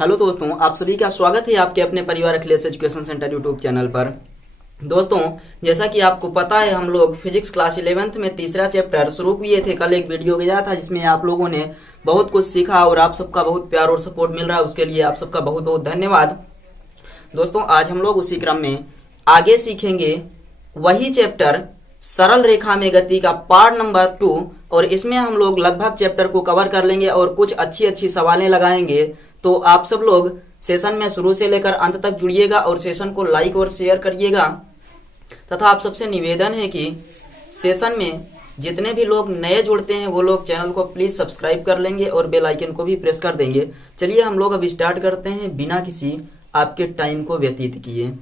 Hello दोस्तों, आप सभी का स्वागत है आपके अपने परिवार Akhilesh education centre YouTube channel पर। दोस्तों, जैसा कि आपको पता है, हम लोग फिजिक्स क्लास 11th में तीसरा चैप्टर शुरू किए थे। कल एक वीडियो गया था जिसमें आप लोगों ने बहुत कुछ सीखा और आप सबका बहुत प्यार और सपोर्ट मिल रहा है, उसके लिए आप सबका बहुत बहुत धन्यवाद। दोस्तों, आज हम लोग उसी क्रम में आगे सीखेंगे वही चैप्टर सरल रेखा में गति का पार्ट नंबर 2, और इसमें हम लोग लगभग चैप्टर को कवर कर लेंगे और कुछ अच्छी अच्छी सवालें लगाएंगे। तो आप सब लोग सेशन में शुरू से लेकर अंत तक जुड़िएगा और सेशन को लाइक और शेयर करिएगा। तथा आप सबसे निवेदन है कि सेशन में जितने भी लोग नए जुड़ते हैं वो लोग चैनल को प्लीज सब्सक्राइब कर लेंगे और बेल आइकन को भी प्रेस कर देंगे। चलिए हम लोग अब स्टार्ट करते हैं बिना किसी आपके टाइम को व्यतीत किए।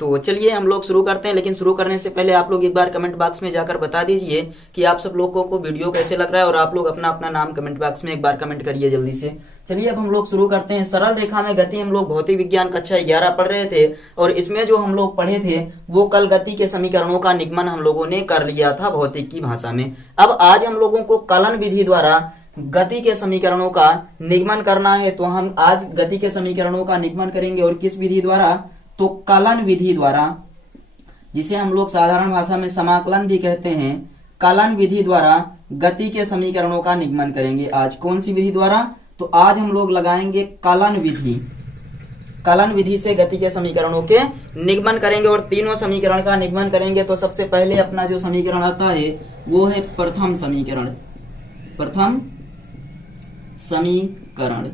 तो चलिए हम लोग शुरू करते हैं, लेकिन शुरू करने से पहले आप लोग एक बार कमेंट बॉक्स में जाकर बता दीजिए कि आप सब लोगों को वीडियो कैसे लग रहा है, और आप लोग अपना अपना नाम कमेंट बॉक्स में एक बार कमेंट करिए जल्दी से। चलिए अब हम लोग शुरू करते हैं। सरल रेखा में गति हम लोग भौतिक विज्ञान कक्षा 11 पढ़ रहे थे, और इसमें जो हम लोग पढ़े थे वो कल गति के समीकरणों का निगमन हम लोगों ने कर लिया था भौतिक की भाषा में। अब आज हम लोगों को कलन विधि द्वारा गति के समीकरणों का निगमन करना है। तो हम आज गति के समीकरणों का निगमन करेंगे, और किस विधि द्वारा? तो कलन विधि द्वारा, जिसे हम लोग साधारण भाषा में समाकलन भी कहते हैं। कलन विधि द्वारा गति के समीकरणों का निगमन करेंगे आज। कौन सी विधि द्वारा? तो आज हम लोग लगाएंगे कलन विधि। कलन विधि से गति के समीकरणों के निगमन करेंगे और तीनों समीकरण का निगमन करेंगे। तो सबसे पहले अपना जो समीकरण आता है वो है प्रथम समीकरण। प्रथम समीकरण,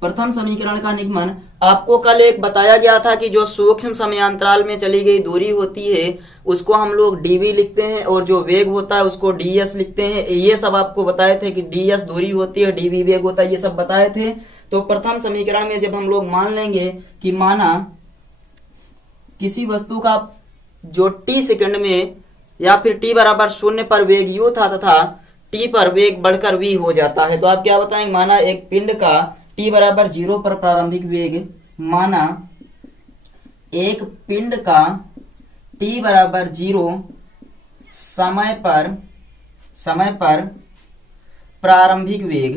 प्रथम समीकरण का निगमन आपको कल एक बताया गया था कि जो सूक्ष्म समयांतराल में चली गई दूरी होती है उसको हम लोग dv लिखते हैं, और जो वेग होता है उसको ds लिखते हैं। ये सब आपको बताए थे कि ds दूरी होती है, dv वेग होता है, ये सब बताए थे। तो प्रथम समीकरण में जब हम लोग मान लेंगे कि माना किसी वस्तु का जो t सेकंड में या फिर t बराबर 0 पर वेग u था तथा t पर वेग बढ़कर v हो जाता है, तो आप क्या बताएंगे? माना एक पिंड का t बराबर 0 पर प्रारंभिक वेग, माना एक पिंड का t बराबर 0 समय पर प्रारंभिक वेग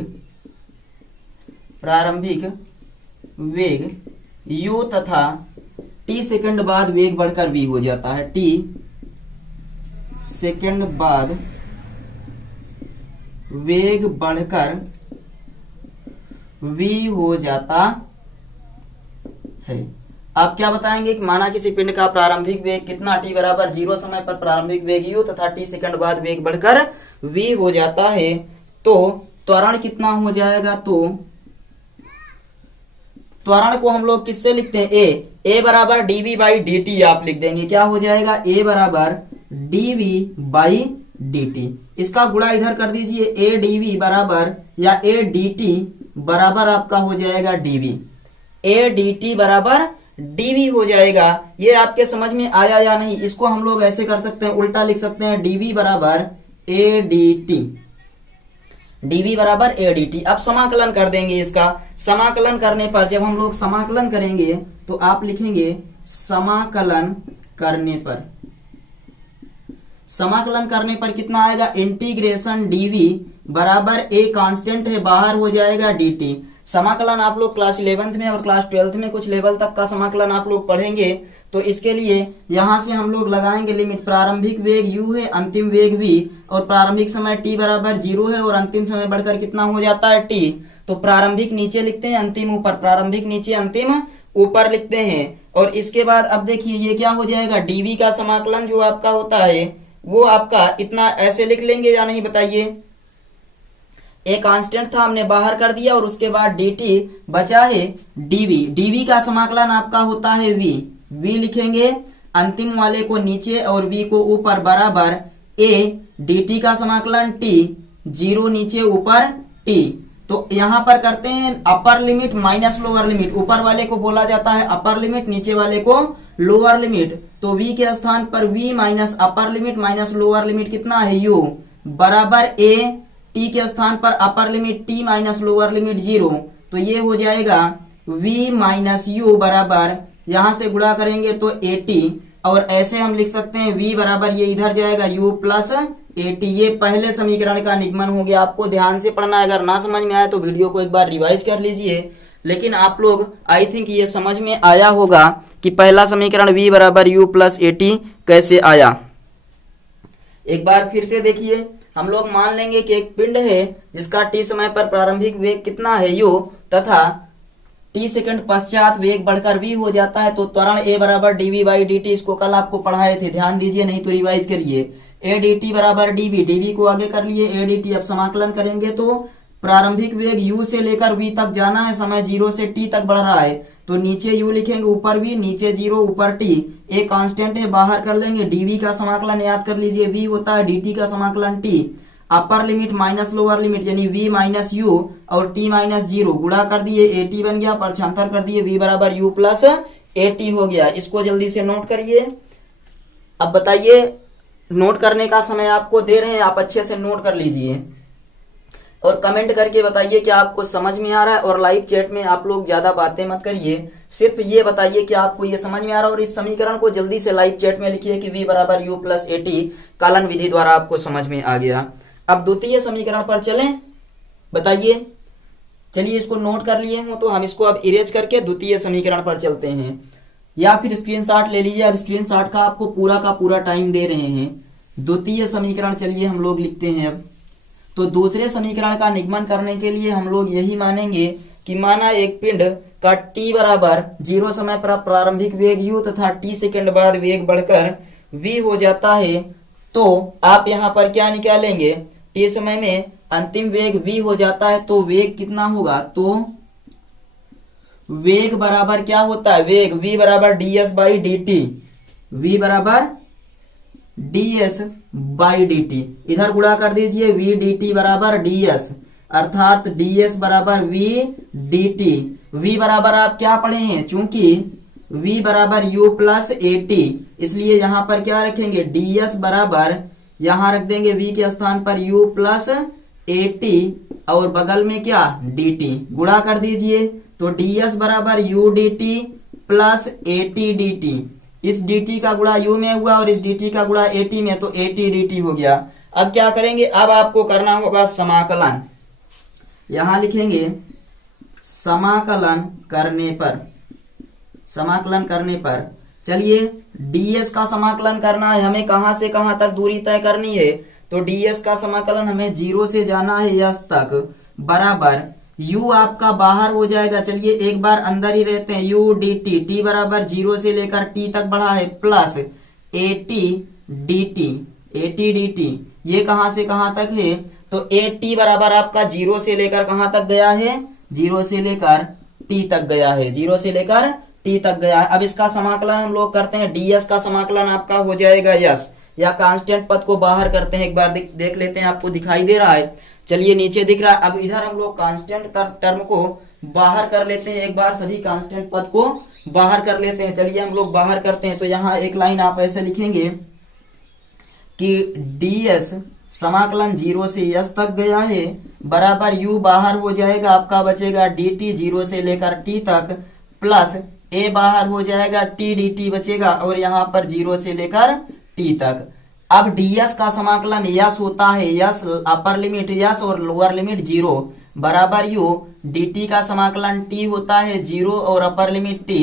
u तथा t सेकंड बाद वेग बढ़कर v हो जाता है। t सेकंड बाद वेग बढ़कर v हो जाता है। आप क्या बताएंगे कि माना किसी पिंड का प्रारंभिक वेग कितना? t बराबर 0 समय पर प्रारंभिक वेग u तथा t सेकंड बाद वेग बढ़कर v हो जाता है। तो त्वरण कितना हो जाएगा? तो त्वरण को हम लोग किससे लिखते हैं? a बराबर dv बाई dt आप लिख देंगे। क्या हो जाएगा? a बराबर dv बाई dt। इसका गुणा इधर कर दीजिए, a dv बराबर या a dt बराबर आपका हो जाएगा dv। a dt बराबर dv हो जाएगा। ये आपके समझ में आया या नहीं? इसको हम लोग ऐसे कर सकते हैं, उल्टा लिख सकते हैं, dv बराबर a dt, dv बराबर a dt। अब समाकलन कर देंगे इसका। समाकलन करने पर, जब हम लोग समाकलन करेंगे तो आप लिखेंगे समाकलन करने पर कितना आएगा? इंटीग्रेशन dv बराबर a कांस्टेंट है, बाहर हो जाएगा dt। समाकलन आप लोग क्लास 11th में और क्लास 12th में कुछ लेवल तक का समाकलन आप लोग पढ़ेंगे। तो इसके लिए यहां से हम लोग लगाएंगे लिमिट। प्रारंभिक वेग u है, अंतिम वेग v, और प्रारंभिक समय t बराबर 0 है और अंतिम समय बढ़कर कितना हो जाता है? t। तो प्रारंभिक नीचे लिखते हैं, अंतिम ऊपर, प्रारंभिक नीचे अंतिम ऊपर लिखते हैं। और इसके बाद अब देखिए ये क्या हो जाएगा? dv का समाकलन जो आपका होता है वो आपका इतना ऐसे लिख लेंगे या नहीं बताइए? एक कांस्टेंट था, हमने बाहर कर दिया, और उसके बाद dt बचा है dv। dv का समाकलन आपका होता है v लिखेंगे, अंतिम वाले को नीचे और v को ऊपर, बराबर a dt का समाकलन t, 0 नीचे ऊपर t। तो यहाँ पर करते हैं अपर लिमिट माइनस लोअर लिमिट। ऊपर वाले को बोला जाता है अपर लिमिट, नीचे वाले को लोअर लिमिट। तो v के स्थान पर v माइनस अपर लिमिट माइनस लोअर लिमिट कितना है? u बराबर a, t के स्थान पर upper limit t minus lower limit 0। तो ये हो जाएगा v माइनस u बराबर, यहां से गुणा करेंगे तो 80, और ऐसे हम लिख सकते हैं v बराबर ये इधर जाएगा u प्लस 80। ये पहले समीकरण का निगमन हो गया। आपको ध्यान से पढ़ना है, अगर ना समझ में आए तो वीडियो को एक बार रिवाइज कर लीजिए। लेकिन आप लोग आई थिंक ये समझ में आया होगा कि पहला समीकरण v बराबर u प्लस ए टी कैसे आया। एक बार फिर से देखिए, हम लोग मान लेंगे कि एक पिंड है जिसका t समय पर प्रारंभिक वेग कितना है u, तथा t सेकंड पश्चात वेग बढ़कर v हो जाता है। तो त्वरण a बराबर dv बाई dt, इसको कल आपको पढ़ाए थे, ध्यान दीजिए नहीं तो रिवाइज करिए। a dt बराबर dv, dv को आगे कर लिए, a dt। अब समाकलन करेंगे तो प्रारंभिक वेग u से लेकर v तक जाना है, समय 0 से t तक बढ़ रहा है, तो नीचे u लिखेंगे, ऊपर v, नीचे 0, ऊपर t। a कांस्टेंट है, बाहर कर लेंगे। dv का समाकलन याद कर लीजिए v होता है, dt का समाकलन t। अपर लिमिट माइनस लोअर लिमिट यानी v माइनस u और t माइनस 0 गुणा कर दिए, at बन गया, पक्षांतर कर दिए, v बराबर u प्लस at हो गया। इसको जल्दी से नोट करिए। अब बताइए, नोट करने का समय आपको दे रहे हैं, आप अच्छे से नोट कर लीजिए और कमेंट करके बताइए कि आपको समझ में आ रहा है। और लाइव चैट में आप लोग ज्यादा बातें मत करिए, सिर्फ ये बताइए कि आपको ये समझ में आ रहा है। और इस समीकरण को जल्दी से लाइव चैट में लिखिए कि v बराबर u प्लस ए टी, कलन विधि द्वारा आपको समझ में आ गया। अब द्वितीय समीकरण पर चलें, बताइए। चलिए, इसको नोट कर लिए हो तो हम इसको अब इरेज करके द्वितीय समीकरण पर चलते हैं, या फिर स्क्रीनशॉट ले लीजिए। अब स्क्रीनशॉट का आपको पूरा का पूरा टाइम दे रहे हैं। द्वितीय समीकरण चलिए हम लोग लिखते हैं। अब तो दूसरे समीकरण का निगमन करने के लिए हम लोग यही मानेंगे कि माना एक पिंड का t बराबर 0 समय पर प्रारंभिक वेग u तथा t सेकंड बाद वेग बढ़कर v हो जाता है, तो आप यहां पर क्या निकालेंगे, t समय में अंतिम वेग v हो जाता है, तो वेग कितना होगा, तो वेग बराबर क्या होता है, वेग v बराबर ds by D T, v बराबर ds बाई डी टी। इधर गुणा कर दीजिए, v dt बराबर ds, अर्थात ds बराबर v dt। v बराबर आप क्या पढ़े हैं, चूंकि v बराबर u प्लस ए टी, इसलिए यहां पर क्या रखेंगे, ds बराबर, यहां रख देंगे v के स्थान पर u प्लस ए टी और बगल में क्या dt। गुणा कर दीजिए तो ds बराबर u dt plus a T dt। इस dt का गुणा u में हुआ और इस dt का गुणा at में, तो at dt हो गया। अब क्या करेंगे, अब आपको करना होगा समाकलन। यहां लिखेंगे समाकलन करने पर चलिए ds का समाकलन करना है हमें। कहां से कहां तक दूरी तय करनी है, तो ds का समाकलन हमें 0 से जाना है s तक, बराबर u आपका बाहर हो जाएगा। चलिए एक बार अंदर ही रहते हैं, u dt, t बराबर 0 से लेकर t तक बढ़ा है, प्लस at dt। ये कहां से कहां तक है, तो at बराबर आपका 0 से लेकर कहां तक गया है, 0 से लेकर t तक गया है, 0 से लेकर t तक गया है। अब इसका समाकलन हम लोग करते हैं, ds का समाकलन आपका हो जाएगा s, या कांस्टेंट पद को बाहर करते हैं। एक बार देख लेते हैं, आपको दिखाई दे रहा है, चलिए नीचे दिख रहा है। अब इधर हम लोग कांस्टेंट टर्म को बाहर कर लेते हैं, एक बार सभी कांस्टेंट पद को बाहर कर लेते हैं। चलिए हम लोग बाहर करते हैं, तो यहाँ एक लाइन आप ऐसे लिखेंगे कि ds समाकलन 0 से s तक गया है, बराबर u बाहर हो जाएगा, आपका बचेगा dt 0 से लेकर t तक, प्लस a बाहर हो जाएगा, t dt बचेगा, और यहाँ पर 0 से लेकर t तक। अब ds का समाकलन यस होता है, यस अपर लिमिट यस और लोअर लिमिट 0, बराबर u dt का समाकलन t होता है 0 और अपर लिमिट t,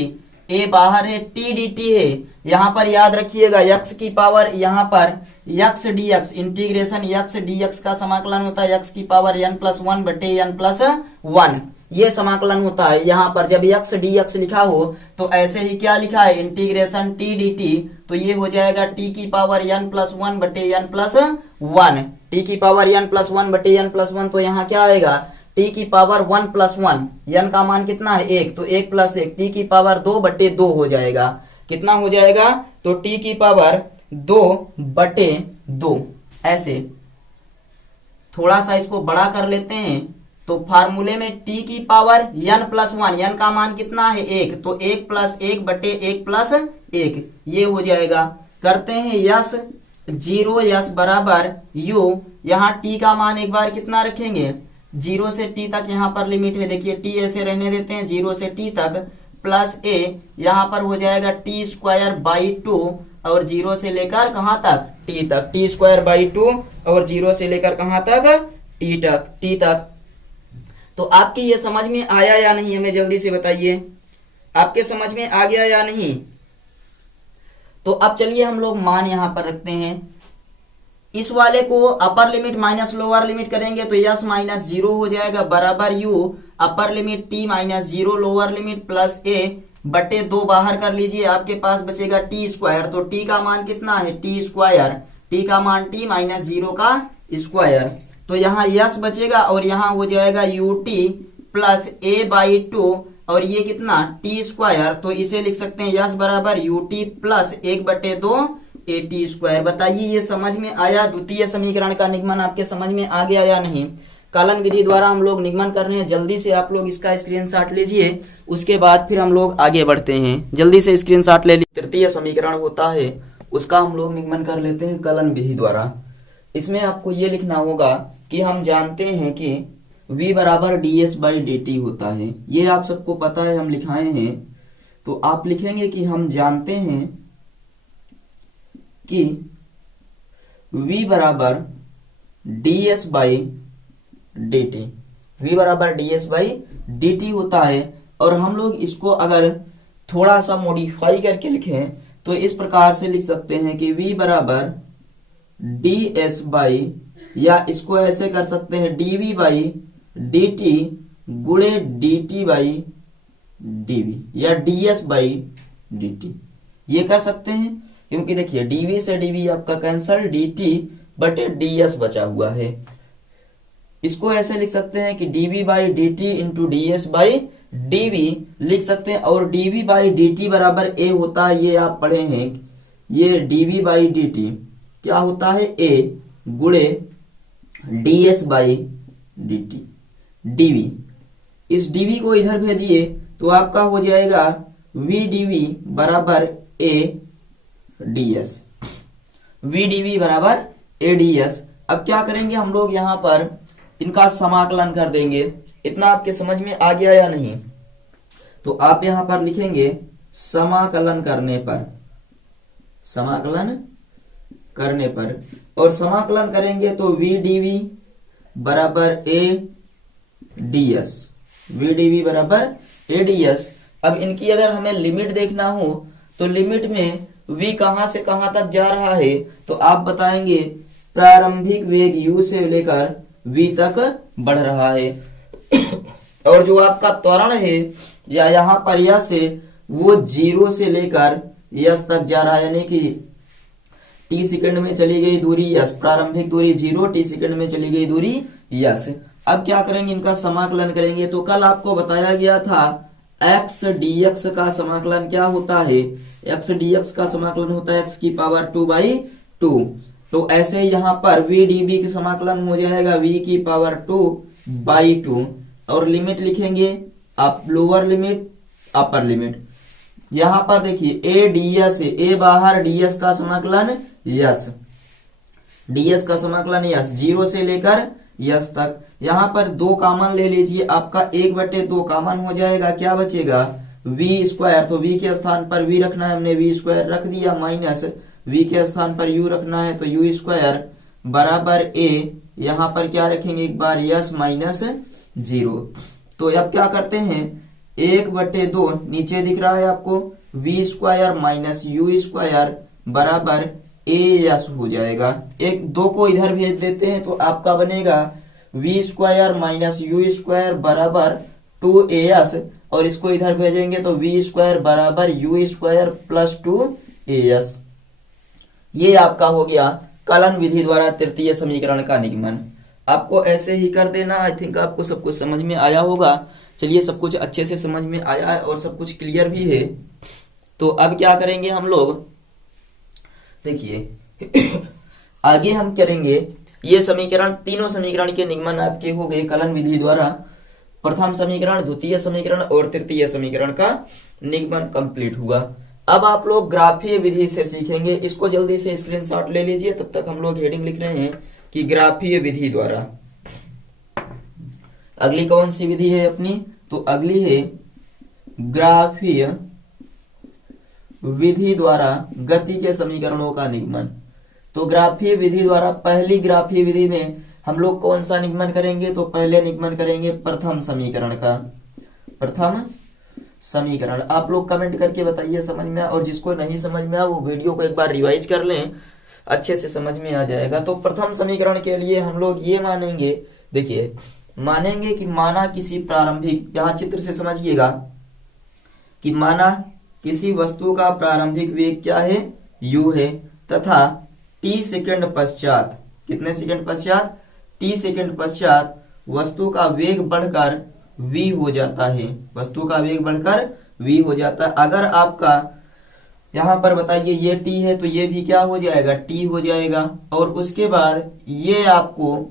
a बाहर है, t dt है। यहाँ पर याद रखिएगा x की पावर, यहाँ पर x dx, integration x dx का समाकलन होता है x की पावर n प्लस 1 बटे n प्लस 1, ये समाकलन होता है। यहाँ पर जब x dx लिखा हो तो ऐसे ही क्या लिखा है, इंटीग्रेशन t dt, तो ये हो जाएगा t की पावर n प्लस 1 बटे n प्लस 1, t की पावर n प्लस 1 बटे n प्लस 1, तो यहाँ क्या आएगा, t की पावर 1 प्लस 1, n का मान कितना है 1, तो 1 प्लस 1, t की पावर 2 बटे 2 हो जाएगा। कितना हो जाएगा, तो t की पावर 2 बटे 2। ऐसे थोड़ा सा इसको बड़ा कर लेते हैं, तो फार्मूले में t की पावर n प्लस 1, n का मान कितना है 1, तो 1 प्लस 1 बटे 1 प्लस 1, ये हो जाएगा। करते हैं यस 0 यस बराबर u, यहाँ t का मान एक बार कितना रखेंगे, 0 से t तक, यहाँ पर लिमिट है, देखिए t ऐसे रहने देते हैं 0 से t तक, प्लस a यहाँ पर हो जाएगा t स्क्वायर बाई 2, और 0 से लेकर कहाँ तक, t तक, t स्क्वायर बाई 2 और 0 से लेकर कहाँ तक, t तक। तो आपकी ये समझ में आया या नहीं, हमें जल्दी से बताइए, आपके समझ में आ गया या नहीं। तो अब चलिए हम लोग मान यहां पर रखते हैं। इस वाले को upper limit minus lower limit करेंगे तो यस माइनस 0 हो जाएगा बराबर u upper limit t minus 0 lower limit plus a बटे 2 बाहर कर लीजिए, आपके पास बचेगा टी स्क्वायर। तो टी का मान कितना है, टी स्क्वायर, टी का मान टी माइनस 0 का स्क्वायर। तो यहाँ यस बचेगा और यहाँ हो जाएगा U T plus A by 2 और ये कितना टी स्क्वायर। तो इसे लिख सकते हैं यस बराबर U T plus 1/2 A T square. बताइए ये समझ में आया। द्वितीय समीकरण का निगमन आपके समझ में आ गया या नहीं। कलन विधि द्वारा हम लोग निगमन कर रहे हैं, जल्दी से आप लोग इसका स्क्रीनशॉट लीजिए, उसके बाद फिर हम लोग आगे बढ़ते हैं। जल्दी से स्क्रीनशॉट ले लीजिए। तृतीय समीकरण होता है उसका हम लोग निगमन कर लेते हैं कलन विधि द्वारा। इसमें आपको ये लिखना होगा कि हम जानते हैं कि v बराबर ds बाई डी टी होता है, ये आप सबको पता है, हम लिखाए हैं। तो आप लिखेंगे कि हम जानते हैं कि v बराबर ds by D T, v बराबर ds बाई डी टी होता है। और हम लोग इसको अगर थोड़ा सा मॉडिफाई करके लिखें तो इस प्रकार से लिख सकते हैं कि v बराबर ds बाई, या इसको ऐसे कर सकते हैं dv बाई dt गुणे dt बाई dv या ds बाई dt, ये कर सकते हैं। क्योंकि देखिए dv से dv आपका कैंसल, dt बटे ds बचा हुआ है। इसको ऐसे लिख सकते हैं कि dv by dt into ds by dv लिख सकते हैं। और dv बाई dt बराबर a होता है, ये आप पढ़े हैं, ये dv बाई dt क्या होता है a गुणे ds बाई dt dv। इस dv को इधर भेजिए तो आपका हो जाएगा v dv बराबर a ds, v dv बराबर a ds। अब क्या करेंगे हम लोग यहाँ पर इनका समाकलन कर देंगे। इतना आपके समझ में आ गया या नहीं। तो आप यहाँ पर लिखेंगे समाकलन करने पर, समाकलन करने पर, और समाकलन करेंगे तो v dv बराबर a ds, v dv बराबर a ds। अब इनकी अगर हमें लिमिट देखना हो तो लिमिट में v कहां से कहां तक जा रहा है, तो आप बताएंगे प्रारंभिक वेग u से लेकर v तक बढ़ रहा है। और जो आपका त्वरण है या यहाँ पर यस है वो 0 से लेकर यस तक जा रहा है, यानी कि t सेकंड में चली गई दूरी यस, प्रारंभिक दूरी 0, t सेकंड में चली गई दूरी यस। अब क्या करेंगे, इनका समाकलन करेंगे। तो कल आपको बताया गया था x dx का समाकलन क्या होता है, x dx का समाकलन होता है x की पावर 2/2। तो ऐसे यहाँ पर v dv की समाकलन हो जाएगा v की पावर 2/2। और लिमिट लिखेंगे आप लोअर लिमिट अपर लिमिट। यहाँ पर देखिए a ds है, a बाहर ds का समाकलन यस, ds का समाकलन यस 0 से लेकर यस तक। यहाँ पर 2 कॉमन ले लीजिए, आपका 1/2 कॉमन हो जाएगा, क्या बचेगा v स्क्वायर। तो v के स्थान पर v रखना है, हमने v स्क्वायर रख दिया, माइनस v के स्थान पर u रखना है तो u स्क्वायर बराबर a, यहाँ पर क्या रखेंगे एक बार यस माइनस 0। तो अब क्या करते हैं 1/2 नीचे दिख रहा है आपको, v square minus u square बराबर a यस हो जाएगा। 1-2 को इधर भेज देते हैं तो आपका बनेगा v square minus u square बराबर 2as, और इसको इधर भेजेंगे तो v स्क्वायर बराबर u स्क्वायर प्लस 2as। ये आपका हो गया कलन विधि द्वारा तृतीय समीकरण का निगमन। आपको ऐसे ही कर देना। आई थिंक आपको सब कुछ समझ में आया होगा। चलिए सब कुछ अच्छे से समझ में आया है और सब कुछ क्लियर भी है। तो अब क्या करेंगे हम लोग, देखिए आगे हम करेंगे ये समीकरण, तीनों समीकरण के निगमन आपके हो गए कलन विधि द्वारा। प्रथम समीकरण, द्वितीय समीकरण और तृतीय समीकरण का निगमन कंप्लीट हुआ। अब आप लोग ग्राफीय विधि से सीखेंगे। इसको जल्दी से स्क्रीनशॉट ले लीजिए, तब तक हम लोग हेडिंग लिख रहे हैं कि ग्राफीय विधि द्वारा। अगली कौन सी विधि है अपनी, तो अगली है ग्राफीय विधि द्वारा गति के समीकरणों का निगमन। तो ग्राफीय विधि द्वारा, पहली ग्राफीय विधि में हम लोग कौन सा निगमन करेंगे? तो पहले निगमन करेंगे प्रथम समीकरण का। प्रथम समीकरण आप लोग कमेंट करके बताइए समझ में और जिसको नहीं समझ में आ वो वीडियो को एक बार रिवाइज कर लें, अच्छे से समझ में आ जाएगा। तो प्रथम समीकरण के लिए हम लोग ये मानेंगे, देखिए मानेंगे कि माना किसी प्रारंभिक, यहाँ चित्र से समझिएगा कि माना किसी वस्तु का प्रारंभिक वेग क्या है? u है, तथा t सेकंड पश्चात, कितने सेकंड पश्चात? t सेकंड पश्चात वस्तु का वेग बढ़कर v हो जाता है। वस्तु का वेग बढ़कर v हो जाता है। अगर आपका यहाँ पर बताइए ये t है तो ये भी क्या हो जाएगा? t हो जाएगा। और उसके बाद ये आपको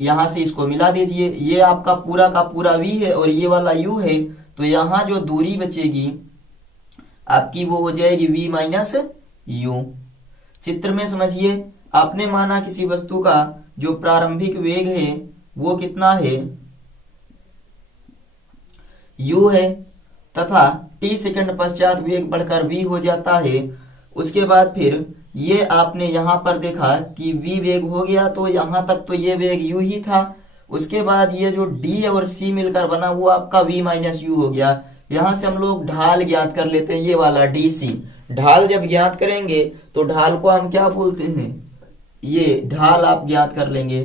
यहां से इसको मिला दीजिए, ये आपका पूरा का पूरा v है और ये वाला u है, तो यहाँ जो दूरी बचेगी आपकी वो हो जाएगी v माइनस u। चित्र में समझिए, आपने माना किसी वस्तु का जो प्रारंभिक वेग है वो कितना है? u है, तथा t सेकंड पश्चात वेग बढ़कर v हो जाता है। उसके बाद फिर ये आपने यहां पर देखा कि v वेग हो गया, तो यहां तक तो ये वेग u ही था। उसके बाद ये जो d और c मिलकर बना वो आपका v माइनस u हो गया। यहां से हम लोग ढाल ज्ञात कर लेते हैं, ये वाला dc। ढाल जब ज्ञात करेंगे तो ढाल को हम क्या बोलते हैं? ये ढाल आप ज्ञात कर लेंगे।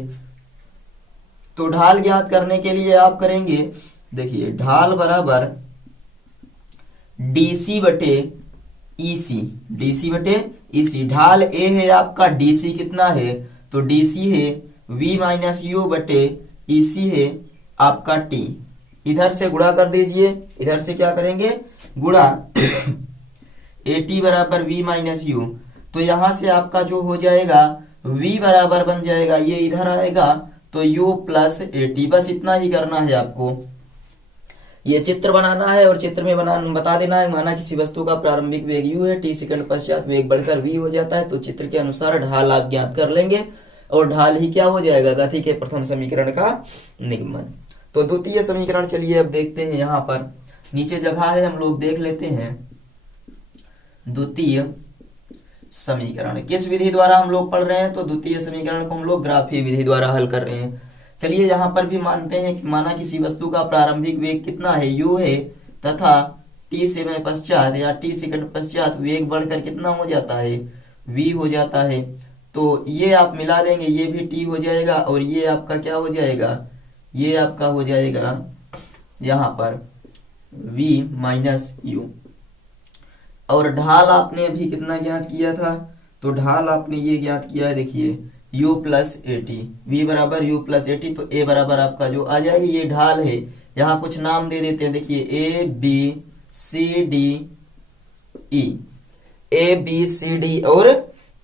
तो ढाल ज्ञात करने के लिए आप करेंगे, देखिए ढाल बराबर dc बटे ec, dc बटे ec। ढाल a है आपका, dc कितना है? तो dc है v माइनस u बटे ec है आपका t। इधर से गुणा कर दीजिए, इधर से क्या करेंगे? गुणा at बराबर v माइनस u। तो यहां से आपका जो हो जाएगा v बराबर बन जाएगा, ये इधर आएगा तो u प्लस at। बस इतना ही करना है आपको, ये चित्र बनाना है और चित्र में बता देना है माना किसी वस्तु का प्रारंभिक वेग u है, t सेकंड पश्चात वेग बढ़कर v हो जाता है। तो चित्र के अनुसार ढाल आप ज्ञात कर लेंगे और ढाल ही क्या हो जाएगा? गति के प्रथम समीकरण का निगमन। तो द्वितीय समीकरण चलिए अब देखते हैं। यहाँ पर नीचे जगह है, हम लोग देख लेते हैं द्वितीय समीकरण किस विधि द्वारा हम लोग पढ़ रहे हैं। तो द्वितीय समीकरण को हम लोग ग्राफीय विधि द्वारा हल कर रहे हैं। चलिए यहाँ पर भी मानते हैं कि माना किसी वस्तु का प्रारंभिक वेग कितना है? u है, तथा t समय पश्चात या t सेकंड पश्चात वेग बढ़कर कितना हो जाता है? v हो जाता है। तो ये आप मिला देंगे, ये भी t हो जाएगा और ये आपका क्या हो जाएगा? ये आपका हो जाएगा यहाँ पर v माइनस u। और ढाल आपने अभी कितना ज्ञात किया था? तो ढाल आपने ये ज्ञात किया है, देखिए u प्लस at, v बराबर u प्लस at। तो a बराबर आपका जो आ जाएगी, ये ढाल है। यहाँ कुछ नाम दे देते हैं, देखिए a b c d e, a b c d और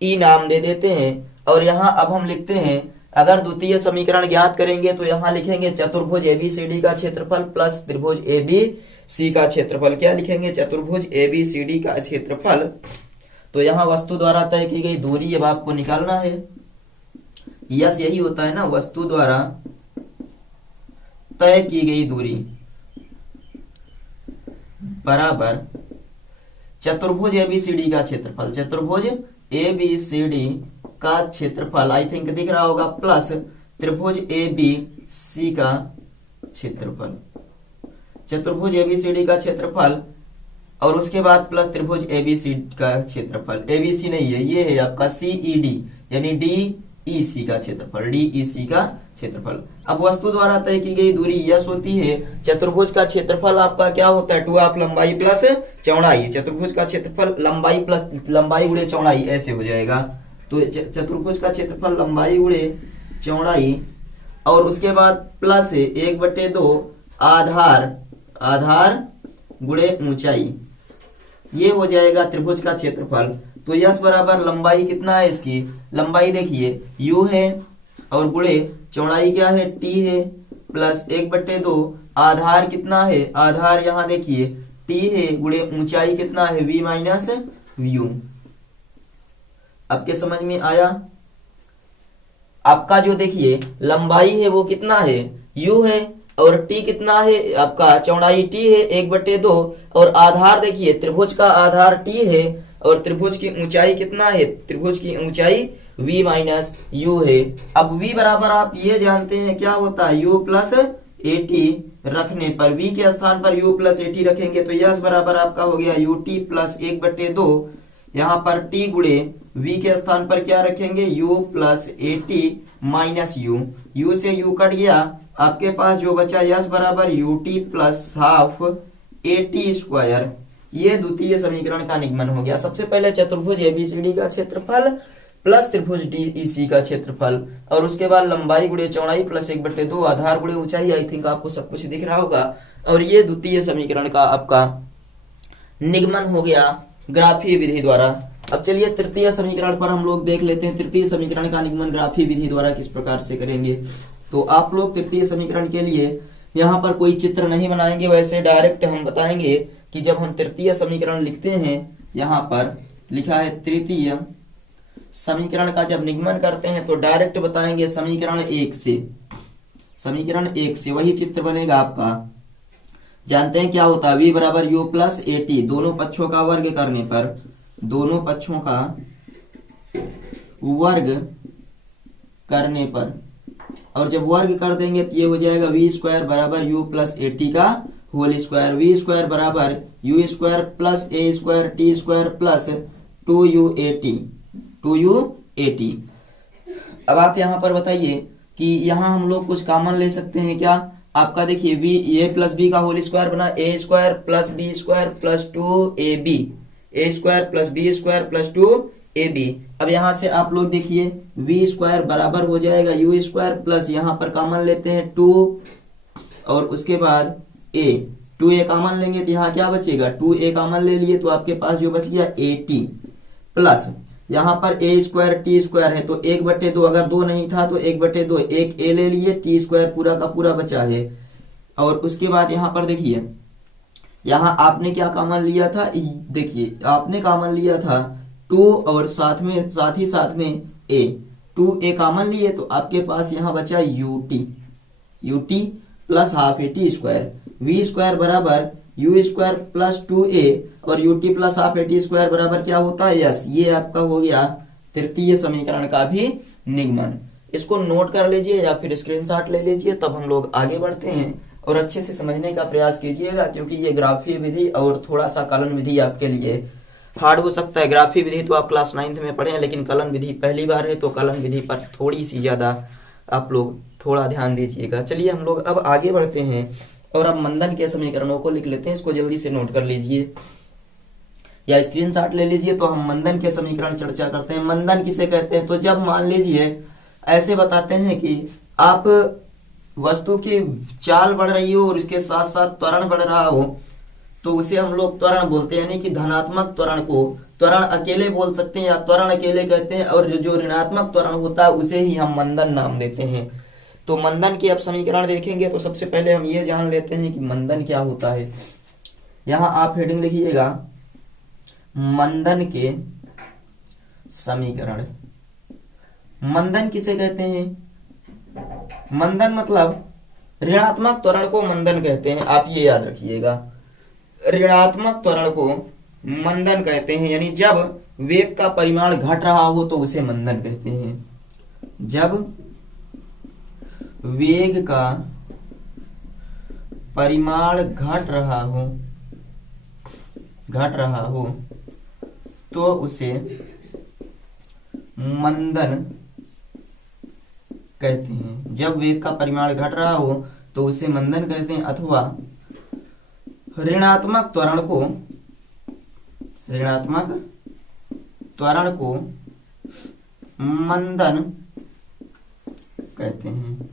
e नाम दे देते हैं। और यहाँ अब हम लिखते हैं, अगर द्वितीय समीकरण ज्ञात करेंगे तो यहाँ लिखेंगे चतुर्भुज ABCD का क्षेत्रफल प्लस त्रिभुज ABC का क्षेत्रफल। क्या लिखेंगे? चतुर्भुज ABCD का क्षेत्रफल। तो यहाँ वस्तु द्वारा तय की गई दूरी अब आपको निकालना है। यस यही होता है ना, वस्तु द्वारा तय की गई दूरी बराबर चतुर्भुज ABCD का क्षेत्रफल। चतुर्भुज ABCD का क्षेत्रफल आई थिंक दिख रहा होगा, प्लस त्रिभुज ABC का क्षेत्रफल। चतुर्भुज ABCD का क्षेत्रफल और उसके बाद प्लस त्रिभुज ABC का क्षेत्रफल। ABC नहीं है, ये है आपका CED यानी DEC का क्षेत्रफल, DEC का क्षेत्रफल। अब वस्तु द्वारा तय की गई दूरी यस होती है। चतुर्भुज का क्षेत्रफल आपका क्या होता है? 2 लंबाई प्लस चौड़ाई। चतुर्भुज का क्षेत्रफल लंबाई प्लस लंबाई गुणे चौड़ाई ऐसे हो जाएगा। तो चतुर्भुज का क्षेत्रफल लंबाई गुणे चौड़ाई और उसके बाद प्लस 1/2 आधार गुणे ऊंचाई, ये हो जाएगा त्रिभुज का क्षेत्रफल। तो यस बराबर लंबाई कितना है इसकी? लंबाई देखिए u है और गुणे चौड़ाई क्या है? t है, प्लस 1/2 आधार कितना है? आधार यहाँ देखिए t है, गुणे ऊंचाई कितना है? v minus u। आपके समझ में आया? आपका जो देखिए लंबाई है वो कितना है? u है और t कितना है? आपका चौड़ाई t है 1/2 और आधार देखिए त्रिभुज का आधार t है और त्रिभुज की ऊंचाई कितना है? त्रिभुज की ऊंचाई v माइनस यू है। अब v बराबर आप ये जानते हैं क्या होता है, u प्लस एटी रखने पर v के स्थान पर u प्लस एटी रखेंगे तो यस बराबर आपका हो गया ut प्लस 1/2। यहाँ पर t गुणे v के स्थान पर क्या रखेंगे, u plus eighty minus u से u कट गया, आपके पास जो बचा यस बराबर ut plus half eighty square. ये द्वितीय समीकरण का निगमन हो गया। सबसे पहले चतुर्भुज एबीसीडी का क्षेत्रफल प्लस त्रिभुज डीईसी का क्षेत्रफल, और उसके बाद लंबाई गुणे चौड़ाई प्लस 1/2 आधार गुणे ऊंचाई। आई थिंक आपको सब कुछ दिख रहा होगा। और ये द्वितीय समीकरण का आपका निगमन हो गया ग्राफीय विधि द्वारा। अब चलिए तृतीय समीकरण पर हम लोग देख लेते हैं तृतीय समीकरण का निगमन ग्राफीय विधि द्वारा किस प्रकार से करेंगे। तो आप लोग तृतीय समीकरण के लिए यहाँ पर कोई चित्र नहीं बनाएंगे, वैसे डायरेक्ट हम बताएंगे कि जब हम तृतीय समीकरण लिखते हैं, यहाँ पर लिखा है तृतीय समीकरण का जब निगमन करते हैं तो डायरेक्ट बताएंगे समीकरण एक से वही चित्र बनेगा आपका। जानते हैं क्या होता है, v बराबर u प्लस एटी, दोनों पक्षों का वर्ग करने पर, दोनों पक्षों का वर्ग करने पर, और जब वर्ग कर देंगे तो ये हो जाएगा v स्क्वायर बराबर u प्लस एटी का होल स्क्वायर, v स्क्वायर बराबर u square plus a square T square plus 2u80। अब आप यहाँ पर बताइए कि यहाँ हम लोग कुछ कॉमन ले सकते हैं क्या। आपका देखिए v a प्लस बी का होल स्क्वायर बना a square plus B square plus 2ab, a square plus B square plus 2ab। अब यहाँ से आप लोग देखिए v स्क्वायर बराबर हो जाएगा u स्क्वायर प्लस यहाँ पर कॉमन लेते हैं 2 और उसके बाद a, 2a कॉमन लेंगे तो यहाँ क्या बचेगा, 2a कॉमन ले लिए तो आपके पास जो बच गया 80 प्लस यहाँ पर a स्क्वायर टी स्क्वायर है तो 1/2, अगर 2 नहीं था तो 1/2, एक a ले लिए, टी स्क्वायर पूरा का पूरा बचा है। और उसके बाद यहाँ पर देखिए यहाँ आपने क्या कॉमन लिया था, देखिए आपने कॉमन लिया था 2 और साथ ही साथ में a, 2a कॉमन लिए तो आपके पास यहाँ बचा ut plus half eighty square, v square बराबर u स्क्वायर प्लस 2a और ut plus half eighty square बराबर क्या होता है, यस। ये आपका हो गया तृतीय समीकरण का भी निगमन। इसको नोट कर लीजिए या फिर स्क्रीनशॉट ले लीजिए, तब हम लोग आगे बढ़ते हैं और अच्छे से समझने का प्रयास कीजिएगा, क्योंकि ये ग्राफीय विधि और थोड़ा सा कलन विधि आपके लिए हार्ड हो सकता है। ग्राफीय विधि तो आप क्लास 9th में पढ़े हैं, लेकिन कलन विधि पहली बार है तो कलन विधि पर थोड़ी सी ज्यादा आप लोग थोड़ा ध्यान दीजिएगा। चलिए हम लोग अब आगे बढ़ते हैं और अब मंदन के समीकरणों को लिख लेते हैं। इसको जल्दी से नोट कर लीजिए या स्क्रीनशॉट ले लीजिए। तो हम मंदन के समीकरण चर्चा करते हैं। मंदन किसे कहते हैं, तो जब मान लीजिए ऐसे बताते हैं कि आप वस्तु की चाल बढ़ रही हो और इसके साथ साथ त्वरण बढ़ रहा हो तो उसे हम लोग त्वरण बोलते हैं, यानी कि धनात्मक त्वरण को त्वरण अकेले बोल सकते हैं या त्वरण अकेले कहते हैं, और जो ऋणात्मक त्वरण होता है उसे ही हम मंदन नाम देते हैं। तो मंदन के अब समीकरण देखेंगे तो सबसे पहले हम ये जान लेते हैं कि मंदन क्या होता है। यहाँ आप हेडिंग लिखिएगा मंदन के समीकरण। मंदन किसे कहते हैं, मंदन मतलब ऋणात्मक त्वरण को मंदन कहते हैं, आप ये याद रखिएगा। ऋणात्मक त्वरण को मंदन कहते हैं, यानी जब वेग का परिमाण घट रहा हो तो उसे मंदन कहते हैं। जब वेग का परिमाण घट रहा हो तो उसे मंदन कहते हैं। जब वेग का परिमाण घट रहा हो तो उसे मंदन कहते हैं, अथवा ऋणात्मक त्वरण को मंदन कहते हैं।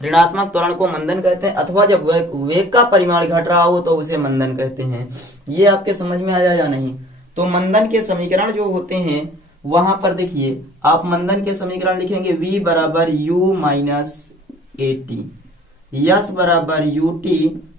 ऋणात्मक त्वरण को मंदन कहते हैं, अथवा जब वेग का परिमाण घट रहा हो तो उसे मंदन कहते हैं। ये आपके समझ में आया या नहीं। तो मंदन के समीकरण जो होते हैं वहां पर देखिए आप मंदन के समीकरण लिखेंगे v बराबर u माइनस एटी, यस बराबर ut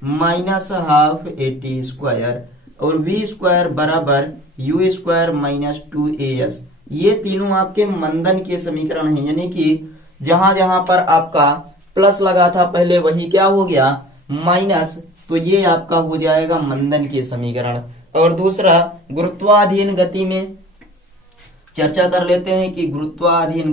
minus half eighty square और v स्क्वायर बराबर u स्क्वायर माइनस 2as। ये तीनों आपके मंदन के समीकरण हैं, यानी कि जहां जहां पर आपका प्लस लगा था पहले वही क्या हो गया माइनस, तो ये आपका हो जाएगा मंदन के समीकरण। और दूसरा गुरुत्वाधीन गति में चर्चा कर लेते हैं कि गुरुत्वाधीन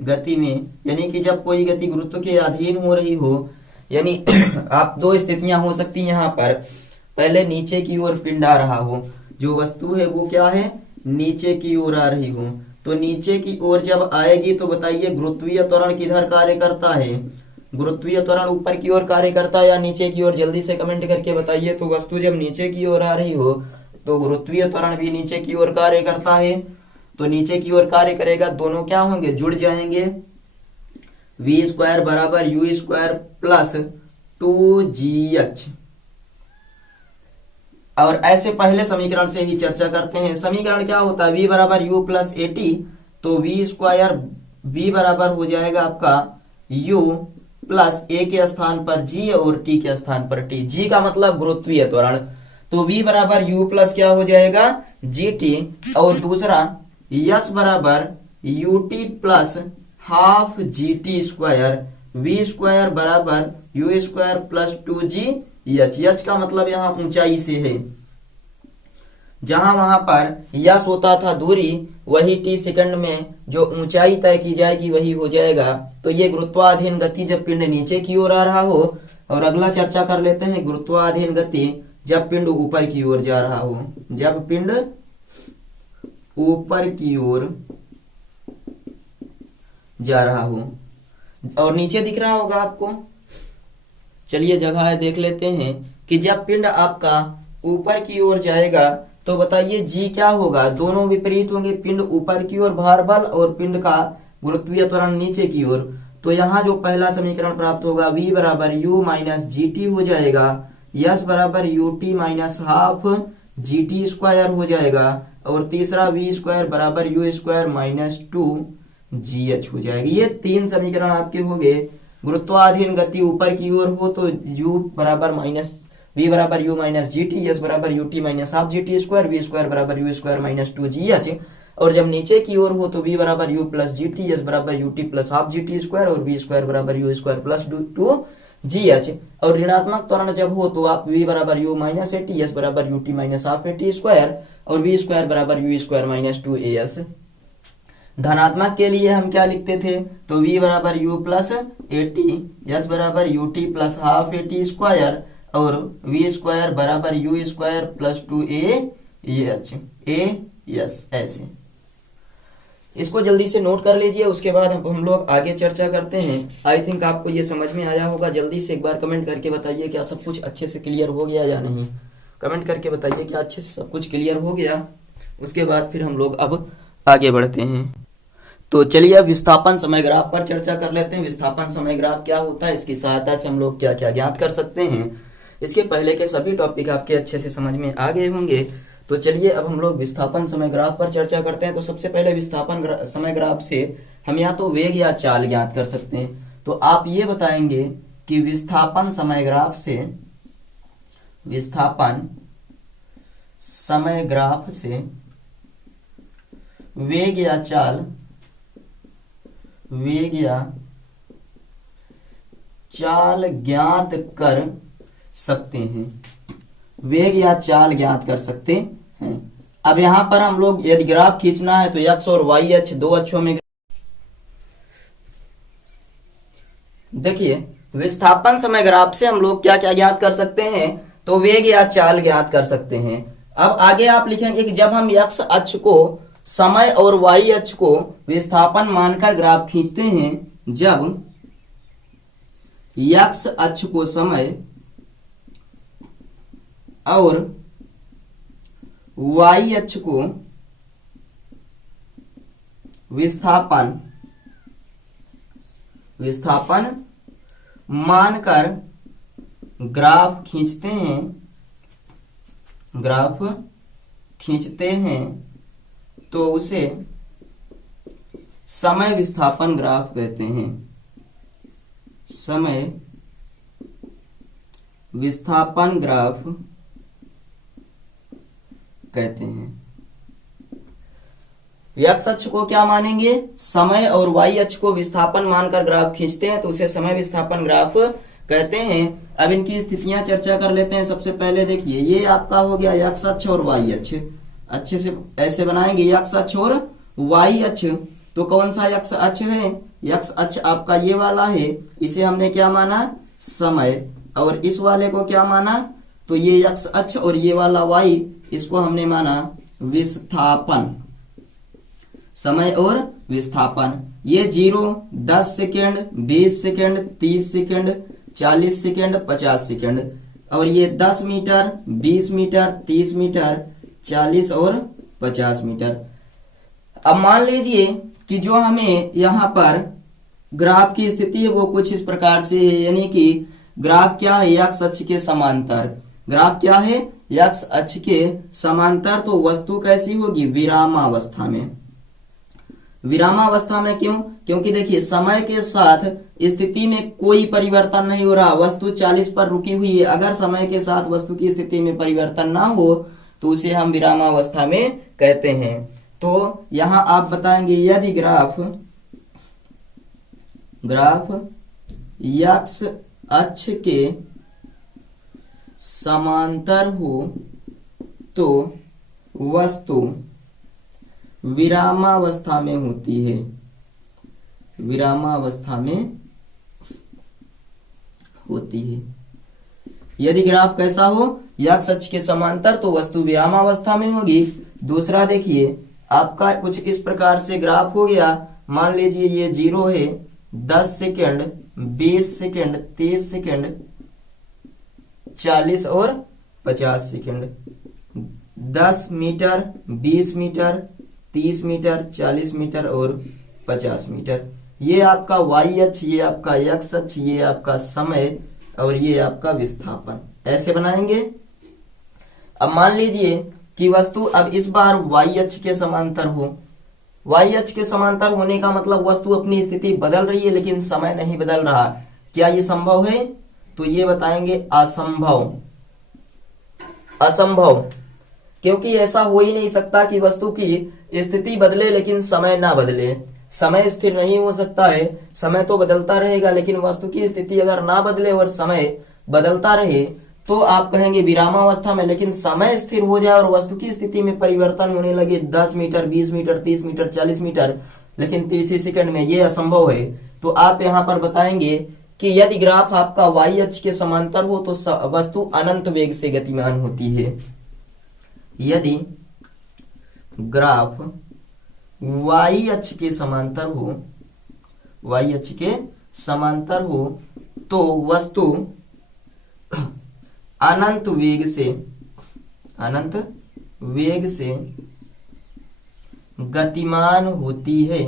गति में, यानी कि जब कोई गति गुरुत्व के अधीन हो रही हो, यानी आप दो स्थितियां हो सकती हैं यहाँ पर। पहले नीचे की ओर पिंड आ रहा हो, जो वस्तु है वो क्या है, नीचे की ओर आ रही हो। तो नीचे की ओर जब आएगी तो बताइए गुरुत्वीय त्वरण किधर कार्य करता है, गुरुत्वीय त्वरण ऊपर की ओर कार्य करता है या नीचे की ओर, जल्दी से कमेंट करके बताइए। तो वस्तु जब नीचे की ओर आ रही हो तो गुरुत्वीय त्वरण भी नीचे की ओर कार्य करता है। तो नीचे की ओर कार्य करेगा, दोनों क्या होंगे, जुड़ जाएंगे। v² बराबर u² प्लस 2gh। और ऐसे पहले समीकरण से ही चर्चा करते हैं। समीकरण क्या होता है, v बराबर u प्लस at, तो v बराबर हो जाएगा आपका u प्लस a के स्थान पर g और t के स्थान पर t। g का मतलब गुरुत्वीय त्वरण, तो v बराबर u प्लस क्या हो जाएगा, gt। और दूसरा s बराबर ut plus half gt², v² बराबर u² प्लस 2gh। h का मतलब यहाँ ऊंचाई से है, जहां वहां पर यस होता था दूरी, वही t सेकंड में जो ऊंचाई तय की जाएगी वही हो जाएगा। तो ये गुरुत्वाधीन गति जब पिंड नीचे की ओर आ रहा हो। और अगला चर्चा कर लेते हैं गुरुत्वाधीन गति जब पिंड ऊपर की ओर जा रहा हो, जब पिंड ऊपर की ओर जा रहा हो। और नीचे दिख रहा होगा आपको, चलिए जगह है देख लेते हैं कि जब पिंड आपका ऊपर की ओर जाएगा तो बताइए जी क्या होगा, दोनों विपरीत होंगे, पिंड ऊपर की ओर भार बल और पिंड का गुरुत्वीय त्वरण नीचे की ओर। तो यहाँ जो पहला समीकरण प्राप्त होगा v बराबर u माइनस gt हो जाएगा, s बराबर ut माइनस हाफ gt² हो जाएगा, और तीसरा v² बराबर u² माइनस 2gh हो जाएगा। ये तीन समीकरण आपके हो गए। गुरुत्वाधीन गति ऊपर की ओर हो तो u बराबर v बराबर u minus G T, S बराबर ut minus half gt², v² बराबर u² माइनस 2gh। और जब नीचे की ओर हो तो v बराबर u plus G T, S बराबर ut प्लस हाफ gt² और v² बराबर u² प्लस 2gh। और ऋणात्मक त्वरण जब हो तो आप v बराबर u माइनस at, एस बराबर ut माइनस हाफ at² और v² बराबर u² माइनस 2as। धनात्मक के लिए हम क्या लिखते थे, तो v बराबर u प्लस at, एस बराबर ut प्लस हाफ at² और v² बराबर u² प्लस 2a as। ऐसे इसको जल्दी से नोट कर लीजिए, उसके बाद हम लोग आगे चर्चा करते हैं। आई थिंक आपको ये समझ में आया होगा। जल्दी से एक बार कमेंट करके बताइए क्या सब कुछ अच्छे से क्लियर हो गया या नहीं। कमेंट करके बताइए क्या अच्छे से सब कुछ क्लियर हो गया। उसके बाद फिर हम लोग अब आगे बढ़ते हैं। तो चलिए अब विस्थापन समय ग्राफ पर चर्चा कर लेते हैं। विस्थापन समय ग्राफ क्या होता है, इसकी सहायता से हम लोग क्या क्या ज्ञात कर सकते हैं। इसके पहले के सभी टॉपिक आपके अच्छे से समझ में आ गए होंगे। तो चलिए अब हम लोग विस्थापन समय ग्राफ पर चर्चा करते हैं। तो सबसे पहले विस्थापन समय ग्राफ से हम या तो वेग या चाल ज्ञात कर सकते हैं। तो आप ये बताएंगे कि विस्थापन समय ग्राफ से वेग या चाल ज्ञात कर सकते हैं। वेग या चाल ज्ञात कर सकते हैं। अब यहां पर हम लोग यदि ग्राफ खींचना है तो x और y अक्ष दो अक्षों में, देखिए विस्थापन समय ग्राफ से हम लोग क्या क्या ज्ञात कर सकते हैं, तो वेग या चाल ज्ञात कर सकते हैं। अब आगे आप लिखेंगे कि जब हम x अक्ष को समय और y अक्ष को विस्थापन मानकर ग्राफ खींचते हैं, जब x अक्ष को समय और y अक्ष को विस्थापन मानकर ग्राफ खींचते हैं तो उसे समय विस्थापन ग्राफ कहते हैं। समय विस्थापन ग्राफ कहते हैं। x अक्ष को क्या मानेंगे, समय, और y अक्ष को विस्थापन मानकर ग्राफ खींचते हैं तो उसे समय विस्थापन ग्राफ कहते हैं। अब इनकी स्थितियां चर्चा कर लेते हैं। सबसे पहले देखिए, ये आपका हो गया एक्स अक्ष और वाई अक्ष। अच्छे से ऐसे बनाएंगे, एक्स अक्ष और वाई अक्ष। तो कौन सा एक्स अक्ष है? एक्स अक्ष आपका ये वाला है, इसे हमने क्या माना? समय। और इस वाले को क्या माना? तो ये एक्स अक्ष और ये वाला वाई, इसको हमने माना विस्थापन। समय और विस्थापन। ये 0, 10 second, 20 second, 30 second, 40 second, 50 second. और ये 10 मीटर, 20 मीटर, 30 मीटर, 40 और 50 मीटर। अब मान लीजिए कि जो हमें यहाँ पर ग्राफ की स्थिति है वो कुछ इस प्रकार से है, यानी कि ग्राफ क्या है? एक्स अक्ष के समांतर। ग्राफ क्या है? एक्स अक्ष के समांतर। तो वस्तु कैसी होगी? विरामावस्था में। विरामावस्था में क्यों? क्योंकि देखिए, समय के साथ स्थिति में कोई परिवर्तन नहीं हो रहा, वस्तु 40 पर रुकी हुई है। अगर समय के साथ वस्तु की स्थिति में परिवर्तन ना हो तो उसे हम विरामावस्था में कहते हैं। तो यहां आप बताएंगे, यदि ग्राफ एक्स अक्ष के समांतर हो तो वस्तु विरामावस्था में होती है। विरामावस्था में होती है। यदि ग्राफ कैसा हो? एक्स अक्ष के समांतर, तो वस्तु विरामावस्था में होगी। दूसरा देखिए, आपका कुछ इस प्रकार से ग्राफ हो गया। मान लीजिए ये 0 है, 10 सेकेंड, 20 सेकेंड, 30 सेकेंड, 40 और 50 second. 10 metre, 20 metre, 30 metre, 40 metre और 50 मीटर। ये आपका वाई अक्ष, ये आपका एक्स अक्ष, ये आपका समय और ये आपका विस्थापन। ऐसे बनाएंगे। अब मान लीजिए कि वस्तु अब इस बार वाई अक्ष के समांतर हो। वाई अक्ष के समांतर होने का मतलब वस्तु अपनी स्थिति बदल रही है लेकिन समय नहीं बदल रहा। क्या ये संभव है? तो ये बताएंगे असंभव। असंभव, क्योंकि ऐसा हो ही नहीं सकता कि वस्तु की स्थिति बदले लेकिन समय ना बदले। समय स्थिर नहीं हो सकता है, समय तो बदलता रहेगा, लेकिन वस्तु की स्थिति अगर ना बदले और समय बदलता रहे तो आप कहेंगे विरामावस्था में। लेकिन समय स्थिर हो जाए और वस्तु की स्थिति में परिवर्तन होने लगे 10 मीटर, 20 मीटर, 30 मीटर, 40 मीटर, लेकिन 30 सेकंड में, ये असंभव है। तो आप यहां पर बताएंगे कि यदि ग्राफ आपका वाई अक्ष के समांतर हो तो वस्तु अनंत वेग से गतिमान होती है। यदि ग्राफ वाई अक्ष के समांतर हो, वाई अक्ष के समांतर हो तो वस्तु अनंत वेग से गतिमान होती है,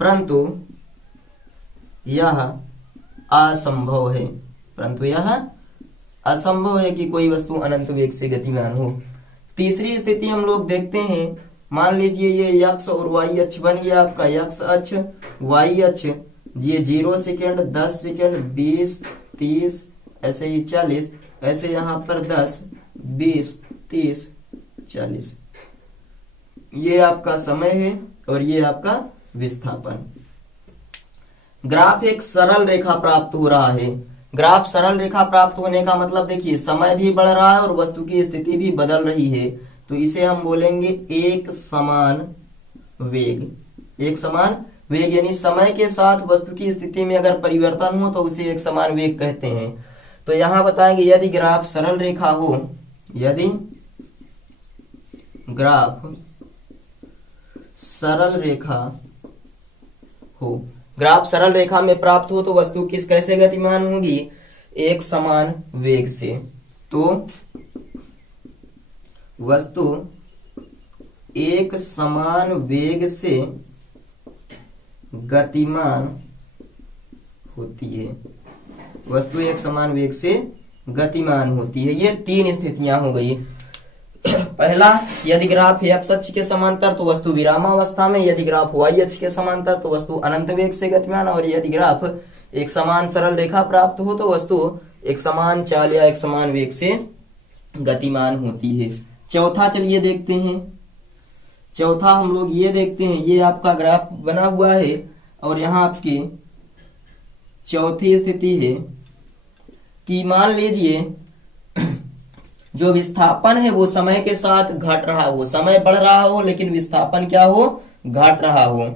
परंतु यह असंभव है। परंतु यह असंभव है कि कोई वस्तु अनंत वेग से गतिमान हो। तीसरी स्थिति हम लोग देखते हैं। मान लीजिए ये एक्स और वाई अक्ष बन गया आपका, एक्स अक्ष, वाई अक्ष। ये 0 सेकेंड, 10 सेकेंड, 20, 30, ऐसे ही 40, ऐसे यहाँ पर 10, 20, 30, 40। ये आपका समय है और ये आपका विस्थापन। ग्राफ एक सरल रेखा प्राप्त हो रहा है। ग्राफ सरल रेखा प्राप्त होने का मतलब देखिए, समय भी बढ़ रहा है और वस्तु की स्थिति भी बदल रही है, तो इसे हम बोलेंगे एक समान वेग। एक समान वेग यानी समय के साथ वस्तु की स्थिति में अगर परिवर्तन हो तो उसे एक समान वेग कहते हैं। तो यहां बताएंगे, यदि ग्राफ सरल रेखा हो, यदि ग्राफ सरल रेखा हो, ग्राफ सरल रेखा में प्राप्त हो तो वस्तु किस कैसे गतिमान होगी? एक समान वेग से। तो वस्तु एक समान वेग से गतिमान होती है। वस्तु एक समान वेग से गतिमान होती है। ये तीन स्थितियां हो गई। पहला, यदि ग्राफ एक्स अक्ष के समांतर तो वस्तु विरामावस्था में, यदि ग्राफ वाई अक्ष के समांतर तो वस्तु अनंत वेग से गतिमान, और यदि ग्राफ एक समान सरल रेखा प्राप्त हो तो वस्तु एक समान चाल या एक समान वेग से गतिमान होती है। चौथा चलिए देखते हैं। चौथा हम लोग ये देखते हैं, ये आपका ग्राफ बना हुआ है और यहाँ आपकी चौथी स्थिति है कि मान लीजिए जो विस्थापन है वो समय के साथ घट रहा हो, समय बढ़ रहा हो लेकिन विस्थापन क्या हो, घट रहा हो।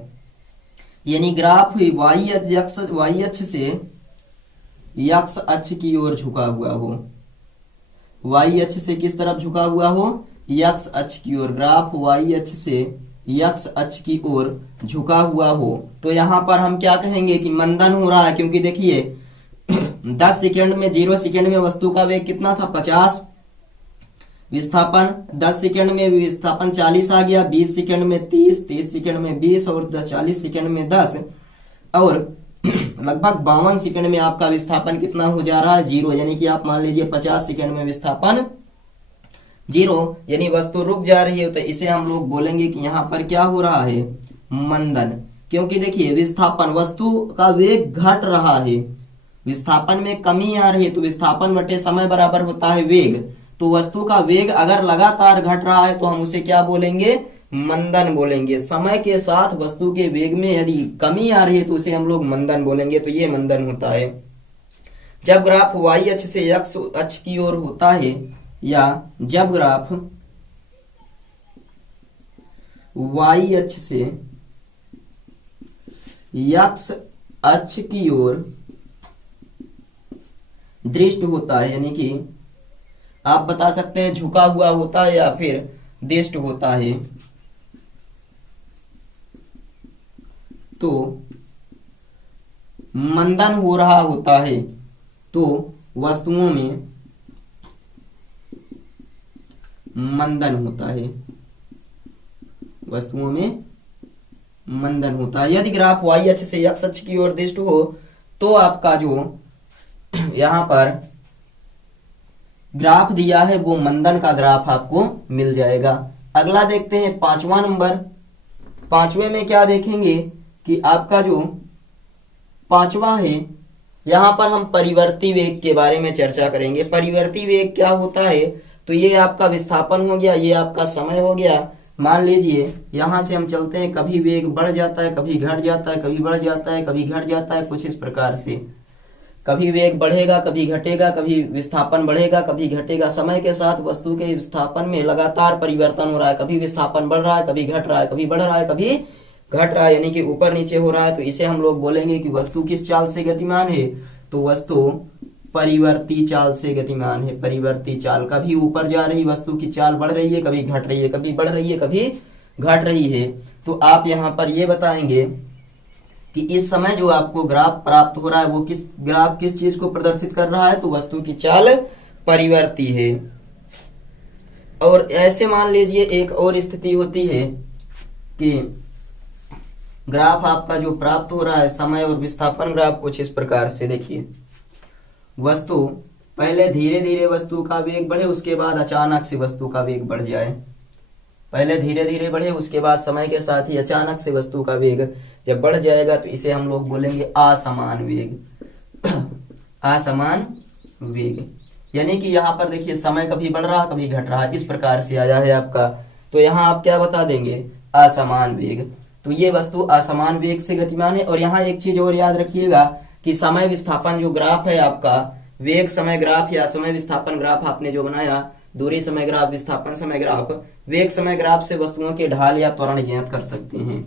यानी ग्राफ वाई अक्ष से एक्स अक्ष की ओर झुका हुआ हो, वाई अक्ष से किस तरफ झुका हुआ हो, एक्स अक्ष की ओर। ग्राफ वाई अक्ष से एक्स अक्ष की ओर झुका हुआ हो तो यहां पर हम क्या कहेंगे कि मंदन हो रहा है, क्योंकि देखिए 10 सेकंड में 0 सेकंड में वस्तु का वेग कितना था, 50, विस्थापन 10 सेकंड में विस्थापन 40 आ गया, 20 सेकंड में 30, 30 सेकंड में 20 और 40 सेकंड में 10 और लगभग 52 सेकंड में आपका विस्थापन कितना हो जा रहा है, 0। यानी कि आप मान लीजिए 50 सेकंड में विस्थापन 0, यानी वस्तु रुक जा रही है। तो इसे हम लोग बोलेंगे कि यहाँ पर क्या हो रहा है, मंदन। क्योंकि देखिए विस्थापन, वस्तु का वेग घट रहा है, विस्थापन में कमी आ रही है, तो विस्थापन बटे समय बराबर होता है वेग। तो वस्तु का वेग अगर लगातार घट रहा है तो हम उसे क्या बोलेंगे, मंदन बोलेंगे। समय के साथ वस्तु के वेग में यदि कमी आ रही है तो उसे हम लोग मंदन बोलेंगे। तो ये मंदन होता है जब ग्राफ वाई अक्ष से एक्स अक्ष की ओर होता है, या जब ग्राफ वाई अक्ष से एक्स अक्ष की ओर दृष्ट होता है, यानी कि आप बता सकते हैं झुका हुआ होता है या फिर दृष्ट होता है, तो मंदन हो रहा होता है। तो वस्तुओं में मंदन होता है, वस्तुओं में मंदन होता है। यदि ग्राफ वाई अक्ष से एक्स अक्ष की ओर दृष्ट हो तो आपका जो यहां पर ग्राफ दिया है वो मंदन का ग्राफ आपको मिल जाएगा। अगला देखते हैं 5वां नंबर। 5वें में क्या देखेंगे कि आपका जो 5वां है, यहां पर हम परिवर्ती वेग के बारे में चर्चा करेंगे। परिवर्ती वेग क्या होता है, तो ये आपका विस्थापन हो गया, ये आपका समय हो गया। मान लीजिए यहां से हम चलते हैं, कभी वेग बढ़ जाता है, कभी घट जाता है, कभी बढ़ जाता है, कभी घट जाता है, कुछ इस प्रकार से। कभी वेग बढ़ेगा, कभी घटेगा, कभी विस्थापन बढ़ेगा, कभी घटेगा। समय के साथ वस्तु के विस्थापन में लगातार परिवर्तन हो रहा है, कभी विस्थापन बढ़ रहा है, कभी घट रहा है, कभी बढ़ रहा है, कभी घट रहा है, यानी कि ऊपर नीचे हो रहा है। तो इसे हम लोग बोलेंगे कि वस्तु किस चाल से गतिमान है, तो वस्तु परिवर्ती चाल से गतिमान है। परिवर्ती चाल, कभी ऊपर जा रही वस्तु की चाल बढ़ रही है, कभी घट रही है, कभी बढ़ रही है, कभी घट रही है। तो आप यहाँ पर ये बताएंगे कि इस समय जो आपको ग्राफ प्राप्त हो रहा है वो ग्राफ किस चीज को प्रदर्शित कर रहा है, तो वस्तु की चाल परिवर्ती है। और ऐसे मान लीजिए एक और स्थिति होती है कि ग्राफ आपका जो प्राप्त हो रहा है समय और विस्थापन ग्राफ कुछ इस प्रकार से। देखिए वस्तु पहले धीरे धीरे वस्तु का वेग बढ़े, उसके बाद अचानक से वस्तु का वेग बढ़ जाए। पहले धीरे धीरे बढ़े, उसके बाद समय के साथ ही अचानक से वस्तु का वेग जब बढ़ जाएगा तो इसे हम लोग बोलेंगे असमान वेग। असमान वेग, यानी कि यहाँ पर देखिए समय कभी बढ़ रहा कभी घट रहा, इस प्रकार से आया है आपका। तो यहाँ आप क्या बता देंगे, असमान वेग। तो ये वस्तु असमान वेग से गतिमान है। और यहाँ एक चीज और याद रखिएगा कि समय विस्थापन जो ग्राफ है आपका, वेग समय ग्राफ या समय विस्थापन ग्राफ आपने जो बनाया, दूरी समय ग्राफ, विस्थापन समय ग्राफ, वेग समय ग्राफ से वस्तुओं के ढाल या त्वरण ज्ञात कर सकते हैं।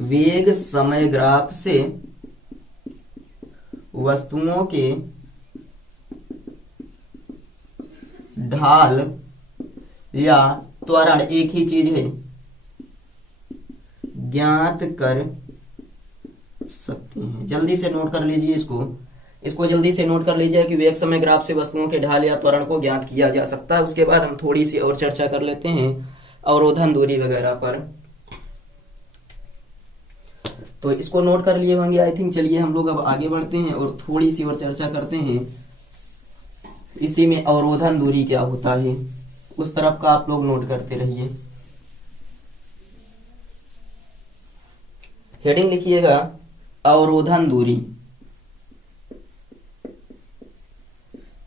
वेग समय ग्राफ से वस्तुओं के ढाल या त्वरण, एक ही चीज है, ज्ञात कर सकते हैं। जल्दी से नोट कर लीजिए इसको जल्दी से नोट कर लीजिए कि वेग समय ग्राफ से वस्तुओं के ढाल या त्वरण को ज्ञात किया जा सकता है। उसके बाद हम थोड़ी सी और चर्चा कर लेते हैं अवरोधन दूरी वगैरह पर। तो इसको नोट कर लिए होंगे आई थिंक। चलिए हम लोग अब आगे बढ़ते हैं और थोड़ी सी और चर्चा करते हैं इसी में अवरोधन दूरी क्या होता है, उस तरफ का आप लोग नोट करते रहिए। हेडिंग लिखिएगा अवरोधन दूरी।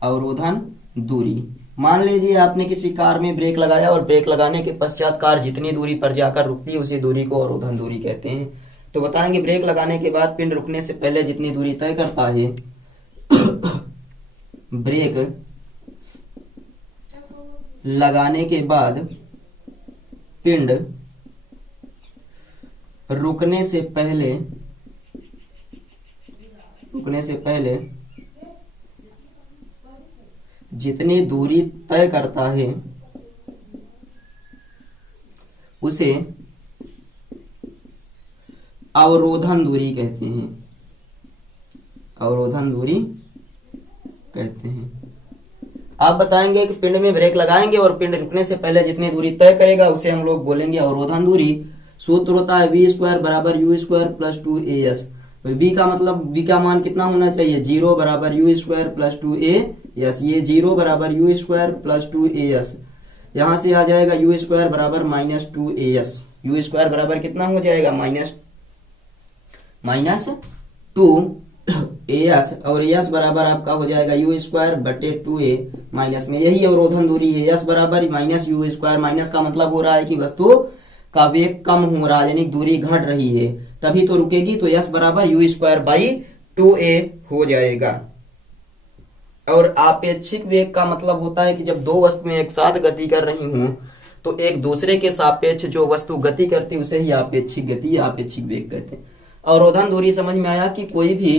अवरोधन दूरी, मान लीजिए आपने किसी कार में ब्रेक लगाया और ब्रेक लगाने के पश्चात कार जितनी दूरी पर जाकर रुकती है उसी दूरी को अवरोधन दूरी कहते हैं। तो बताएंगे ब्रेक लगाने के बाद पिंड रुकने से पहले जितनी दूरी तय करता है ब्रेक लगाने के बाद पिंड रुकने से पहले जितनी दूरी तय करता है उसे अवरोधन दूरी कहते हैं। अवरोधन दूरी कहते हैं। आप बताएंगे कि पिंड में ब्रेक लगाएंगे और पिंड रुकने से पहले जितनी दूरी तय करेगा उसे हम लोग बोलेंगे अवरोधन दूरी। सूत्र होता है v स्क्वायर बराबर you square plus 2as। v का मतलब v का मान कितना होना चाहिए, 0 बराबर यू स्क्वायर प्लस 2as। ये 0 बराबर यू स्क्वायर प्लस 2as, यहां से आ जाएगा यू स्क्वायर बराबर माइनस 2as। यू स्क्वायर बराबर कितना हो जाएगा, माइनस 2as, और s बराबर आपका हो जाएगा यू स्क्वायर बटे 2a माइनस में। यही अवरोधन दूरी है, s बराबर माइनस यू स्क्वायर। माइनस का मतलब हो रहा है कि वस्तु का वेग कम हो रहा है, यानी दूरी घट रही है, तभी तो रुकेगी। तो s बराबर यू स्क्वायर बाई 2a हो जाएगा। और आपेक्षिक वेग का मतलब होता है कि जब दो वस्तुएं एक साथ गति कर रही हों तो एक दूसरे के सापेक्ष जो वस्तु गति करती है उसे ही आपेक्षिक गति या आपेक्षिक वेग कहते हैं। अवरोधन दूरी समझ में आया कि कोई भी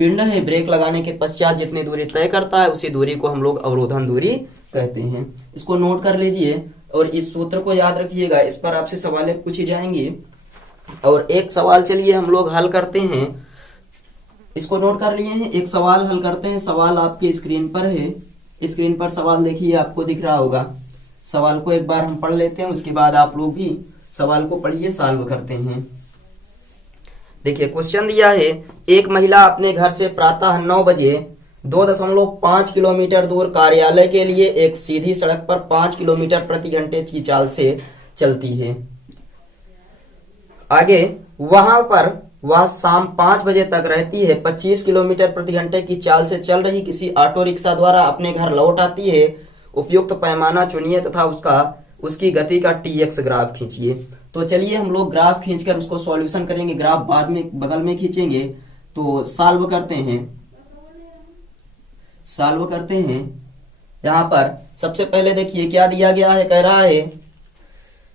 पिंड है ब्रेक लगाने के पश्चात जितनी दूरी तय करता है उसी दूरी को हम लोग अवरोधन दूरी कहते हैं। इसको नोट कर लीजिए और इस सूत्र को याद रखिएगा, इस पर आपसे सवाल पूछी जाएंगी। और एक सवाल चलिए हम लोग हल करते हैं, इसको नोट कर लिए हैं, एक सवाल हल करते हैं। सवाल आपके स्क्रीन पर है, स्क्रीन पर सवाल देखिए, आपको दिख रहा होगा। सवाल को एक बार हम पढ़ लेते हैं, उसके बाद आप लोग भी सवाल को पढ़िए, सॉल्व करते हैं। देखिए क्वेश्चन दिया है, एक महिला अपने घर से प्रातः 9 बजे 2.5 किलोमीटर दूर कार्यालय के लिए एक सीधी सड़क पर 5 किलोमीटर प्रति घंटे की चाल से चलती है। आगे वहां पर वह शाम 5 बजे तक रहती है। 25 किलोमीटर प्रति घंटे की चाल से चल रही किसी ऑटो रिक्शा द्वारा अपने घर लौट आती है। उपयुक्त पैमाना चुनिए तथा उसकी गति का tx ग्राफ खींचिए। तो चलिए हम लोग ग्राफ खींचकर उसको सॉल्यूशन करेंगे, ग्राफ बाद में बगल में खींचेंगे। तो सॉल्व करते हैं। यहाँ पर सबसे पहले देखिए क्या दिया गया है, कह रहा है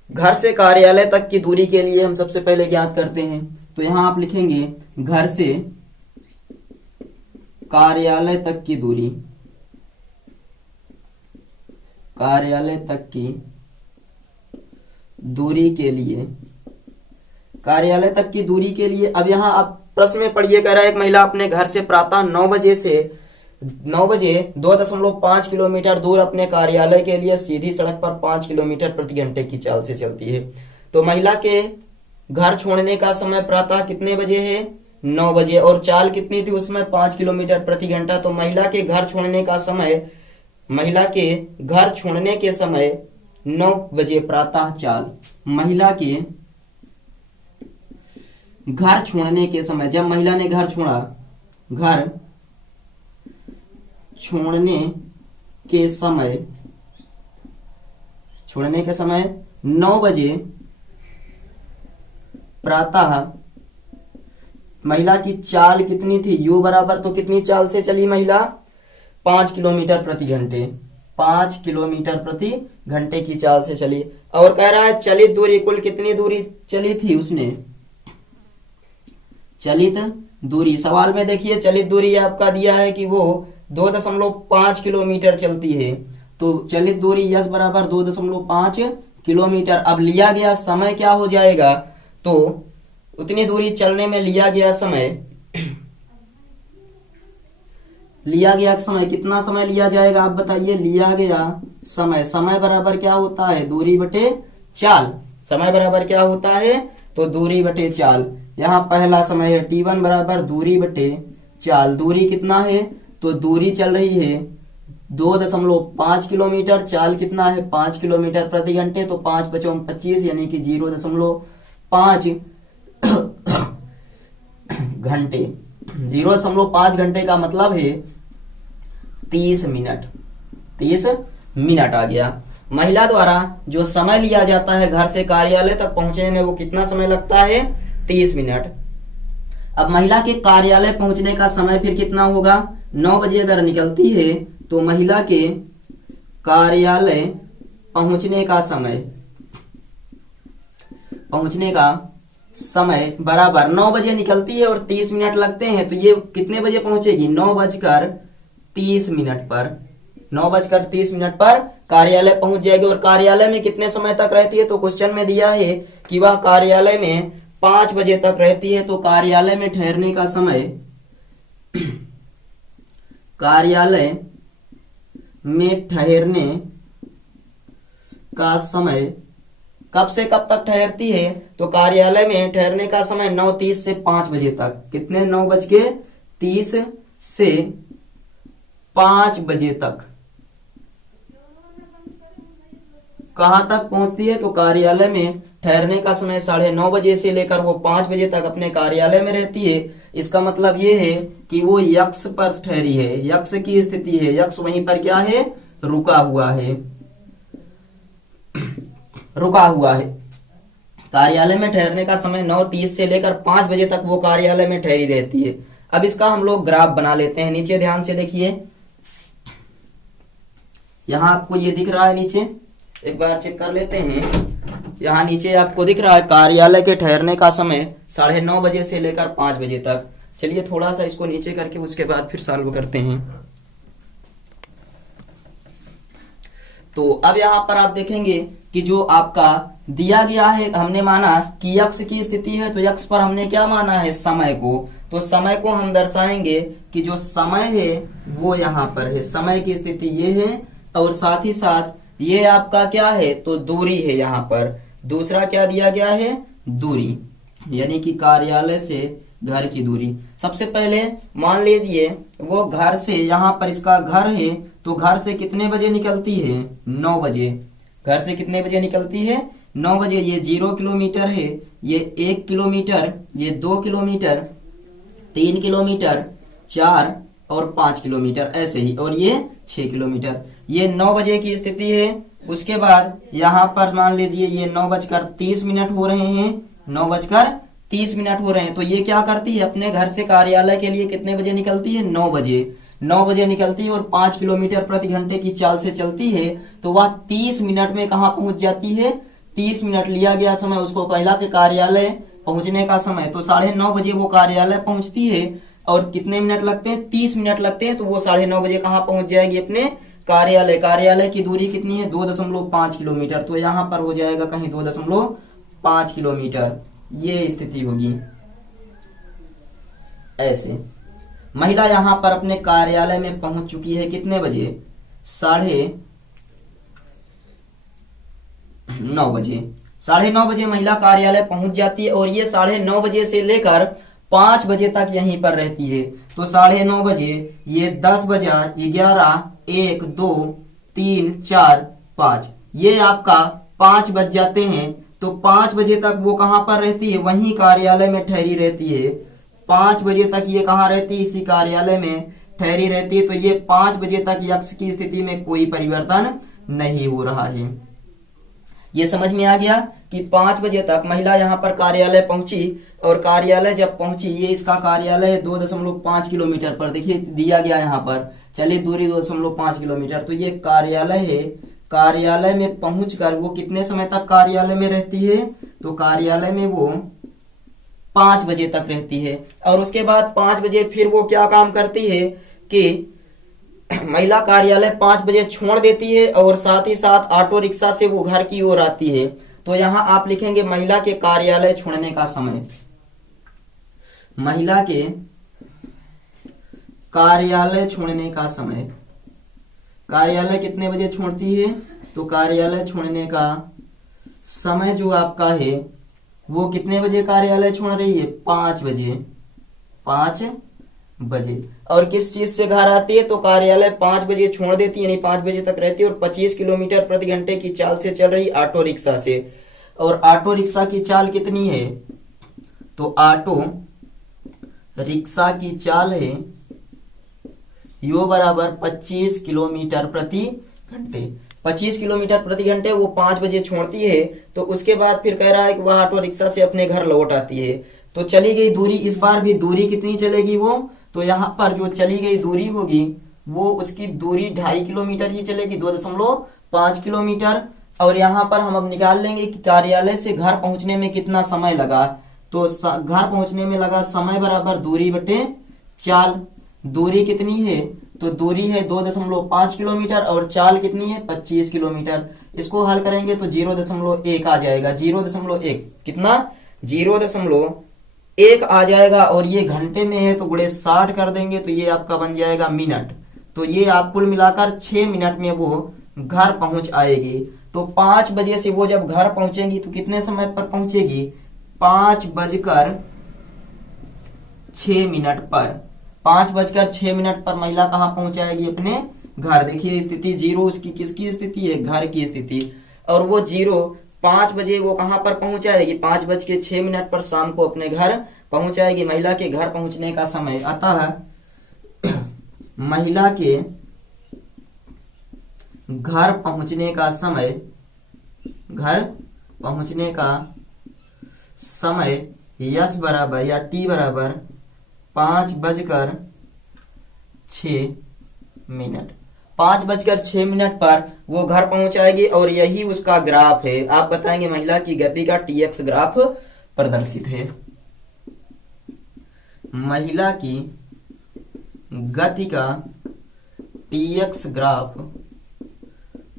घर से कार्यालय तक की दूरी के लिए हम सबसे पहले ज्ञात करते हैं। तो यहाँ आप लिखेंगे घर से कार्यालय तक की दूरी, कार्यालय तक की दूरी के लिए, कार्यालय तक की दूरी के लिए। अब यहाँ आप प्रश्न में पढ़िए, कह रहा है एक महिला अपने घर से प्रातः 9 बजे 2.5 किलोमीटर दूर अपने कार्यालय के लिए सीधी सड़क पर 5 किलोमीटर प्रति घंटे की चाल से चलती है। तो महिला के घर छोड़ने का समय प्रातः कितने बजे है, 9 बजे, और चाल कितनी थी उसमें 5 किलोमीटर प्रति घंटा। तो महिला के घर छोड़ने के समय 9 बजे प्रातः चाल, महिला के घर छोड़ने के समय, जब महिला ने घर छोड़ा, घर छोड़ने के समय 9 बजे प्रातः महिला की चाल कितनी थी, u बराबर, तो कितनी चाल से चली महिला, 5 किलोमीटर प्रति घंटे, 5 किलोमीटर प्रति घंटे की चाल से चली। और कह रहा है चलित दूरी, कुल कितनी दूरी चली थी उसने, चलित दूरी। सवाल में देखिए चलित दूरी आपका दिया है कि वो 2.5 किलोमीटर चलती है। तो चलित दूरी यस बराबर 2.5 किलोमीटर। अब लिया गया समय क्या हो जाएगा, तो उतनी दूरी चलने में लिया गया समय कितना समय लिया जाएगा, आप बताइए। लिया गया समय बराबर क्या होता है, दूरी बटे चाल। समय बराबर क्या होता है, तो दूरी बटे चाल। यहाँ पहला समय है t1 बराबर दूरी बटे चाल। दूरी कितना है, तो दूरी चल रही है 2.5 किलोमीटर, चाल कितना है 5 किलोमीटर प्रति घंटे। तो 5 × 5 = 25 यानी कि 0.5 घंटे। 0.5 घंटे का मतलब है 30 मिनट आ गया। महिला द्वारा जो समय लिया जाता है घर से कार्यालय तक पहुंचने में, वो कितना समय लगता है, 30 मिनट। अब महिला के कार्यालय पहुंचने का समय फिर कितना होगा? 9 बजे अगर निकलती है तो महिला के कार्यालय पहुंचने का समय बराबर 9 बजे निकलती है और 30 मिनट लगते हैं, तो ये कितने बजे पहुंचेगी? 9:30 पर 9:30 पर कार्यालय पहुंच जाएगी। और कार्यालय में कितने समय तक रहती है? तो क्वेश्चन में दिया है कि वह कार्यालय में 5 बजे तक रहती है। तो कार्यालय में ठहरने का समय कार्यालय में ठहरने का समय कब से कब तक ठहरती है? तो कार्यालय में ठहरने का समय 9:30 से 5 बजे तक। कितने? 9:30 से 5 बजे तक। कहां तक पहुंचती है? तो कार्यालय में ठहरने का समय 9:30 बजे से लेकर वो 5 बजे तक अपने कार्यालय में रहती है। इसका मतलब ये है कि वो यक्ष पर ठहरी है, यक्ष की स्थिति है, यक्ष वहीं पर क्या है? रुका हुआ है। कार्यालय में ठहरने का समय 9:30 से लेकर 5 बजे तक वो कार्यालय में ठहरी रहती है। अब इसका हम लोग ग्राफ बना लेते हैं। नीचे ध्यान से देखिए, यहां आपको ये दिख रहा है नीचे, एक बार चेक कर लेते हैं। यहाँ नीचे आपको दिख रहा है कार्यालय के ठहरने का समय 9:30 बजे से लेकर 5 बजे तक। चलिए थोड़ा सा इसको नीचे करके उसके बाद फिर सॉल्व करते हैं। तो अब यहाँ पर आप देखेंगे कि जो आपका दिया गया है, हमने माना कि यक्ष की स्थिति है, तो यक्ष पर हमने क्या माना है? समय को। तो समय को हम दर्शाएंगे कि जो समय है वो यहाँ पर है, समय की स्थिति ये है, और साथ ही साथ ये आपका क्या है? तो दूरी है। यहाँ पर दूसरा क्या दिया गया है? दूरी, यानी कि कार्यालय से घर की दूरी। सबसे पहले मान लीजिए वो घर से, यहाँ पर इसका घर है, तो घर से कितने बजे निकलती है? 9 बजे। घर से कितने बजे निकलती है? 9 बजे। ये 0 किलोमीटर है, ये 1 किलोमीटर, ये 2 किलोमीटर, 3 किलोमीटर, 4 और 5 किलोमीटर, ऐसे ही, और ये 6 किलोमीटर। ये 9 बजे की स्थिति है। उसके बाद यहाँ पर मान लीजिए ये 9:30 हो रहे हैं, 9:30 हो रहे हैं। तो ये क्या करती है? अपने घर से कार्यालय के लिए कितने बजे निकलती है? 9 बजे। 9 बजे निकलती है और 5 किलोमीटर प्रति घंटे की चाल से चलती है, तो वह 30 मिनट में कहाँ पहुंच जाती है? 30 मिनट लिया गया समय उसको कहलाते कार्यालय पहुंचने का समय। तो 9:30 बजे वो कार्यालय पहुंचती है, और कितने मिनट लगते हैं? 30 मिनट लगते हैं। तो वो 9:30 बजे कहाँ पहुंच जाएगी? अपने कार्यालय। कार्यालय की दूरी कितनी है? 2.5 किलोमीटर। तो यहाँ पर हो जाएगा कहीं 2.5 किलोमीटर। ये स्थिति होगी ऐसे। महिला यहाँ पर अपने कार्यालय में पहुंच चुकी है कितने बजे? 9:30 बजे। 9:30 बजे महिला कार्यालय पहुंच जाती है, और ये 9:30 बजे से लेकर 5 बजे तक यहीं पर रहती है। तो 9:30 बजे, ये 10 बजा, 11, 1, 2, 3, 4, 5, ये आपका 5 बज जाते हैं। तो 5 बजे तक वो कहाँ पर रहती है? वहीं कार्यालय में ठहरी रहती है। 5 बजे तक ये कहाँ रहती है? इसी कार्यालय में ठहरी रहती है। तो ये 5 बजे तक यक्ष की स्थिति में कोई परिवर्तन नहीं हो रहा है। ये समझ में आ गया कि 5 बजे तक महिला यहाँ पर कार्यालय पहुंची, और कार्यालय जब पहुंची, ये इसका कार्यालय है 2.5 किलोमीटर पर। देखिए दिया गया यहाँ पर, चलिए दूरी 2.5 किलोमीटर। तो ये कार्यालय है। कार्यालय में पहुंचकर वो कितने समय तक कार्यालय में रहती है? तो कार्यालय में वो 5 बजे तक रहती है। और उसके बाद 5 बजे फिर वो क्या काम करती है कि महिला कार्यालय 5 बजे छोड़ देती है, और साथ ही साथ ऑटो रिक्शा से वो घर की ओर आती है। तो यहां आप लिखेंगे महिला के कार्यालय छोड़ने का समय। महिला के कार्यालय छोड़ने का समय। कार्यालय कितने बजे छोड़ती है? तो कार्यालय छोड़ने का समय जो आपका है वो कितने बजे कार्यालय छोड़ रही है? 5 बजे। 5 बजे। और किस चीज से घर आती है? तो कार्यालय 5 बजे छोड़ देती है, यानी 5 बजे तक रहती है, और 25 किलोमीटर प्रति घंटे की चाल से चल रही ऑटो रिक्शा से। और ऑटो रिक्शा की चाल कितनी है? तो ऑटो रिक्शा की चाल है यो बराबर 25 किलोमीटर प्रति घंटे। 25 किलोमीटर प्रति घंटे वो 5 बजे छोड़ती है। तो उसके बाद फिर कह रहा है कि वह ऑटो रिक्शा से अपने घर लौट आती है। तो चली गई दूरी, इस बार भी दूरी कितनी चलेगी वो, तो यहाँ पर जो चली गई दूरी होगी वो उसकी दूरी 2.5 किलोमीटर ही चलेगी, 2.5 किलोमीटर। और यहाँ पर हम अब निकाल लेंगे कि कार्यालय से घर पहुंचने में कितना समय लगा। तो घर पहुंचने में लगा समय बराबर दूरी बटे चाल। दूरी कितनी है, तो दूरी है 2.5 किलोमीटर और चाल कितनी है 25 किलोमीटर। इसको हल करेंगे तो 0.1 आ जाएगा। 0.1 कितना, 0.1 आ जाएगा। और ये घंटे में है तो गुणे 60 कर देंगे तो ये आपका बन जाएगा मिनट। तो ये आप कुल मिलाकर 6 मिनट में वो घर पहुंच आएगी। तो 5 बजे से वो जब घर पहुंचेगी तो कितने समय पर पहुंचेगी, 5:06 पर। 5:06 पर महिला कहां पहुंचाएगी, अपने घर। देखिए स्थिति 0 उसकी किसकी स्थिति है, घर की स्थिति। और वो 0 5 बजे वो कहां पर पहुंचाएगी, 5:06 पर शाम को अपने घर पहुंचाएगी। महिला के घर पहुंचने का समय, अतः महिला के घर पहुंचने का समय, घर पहुंचने का समय यस बराबर या टी बराबर 5:06। 5:06 पर वो घर पहुंचाएगी और यही उसका ग्राफ है। आप बताएंगे महिला की गति का टीएक्स ग्राफ प्रदर्शित है। महिला की गति का टीएक्स ग्राफ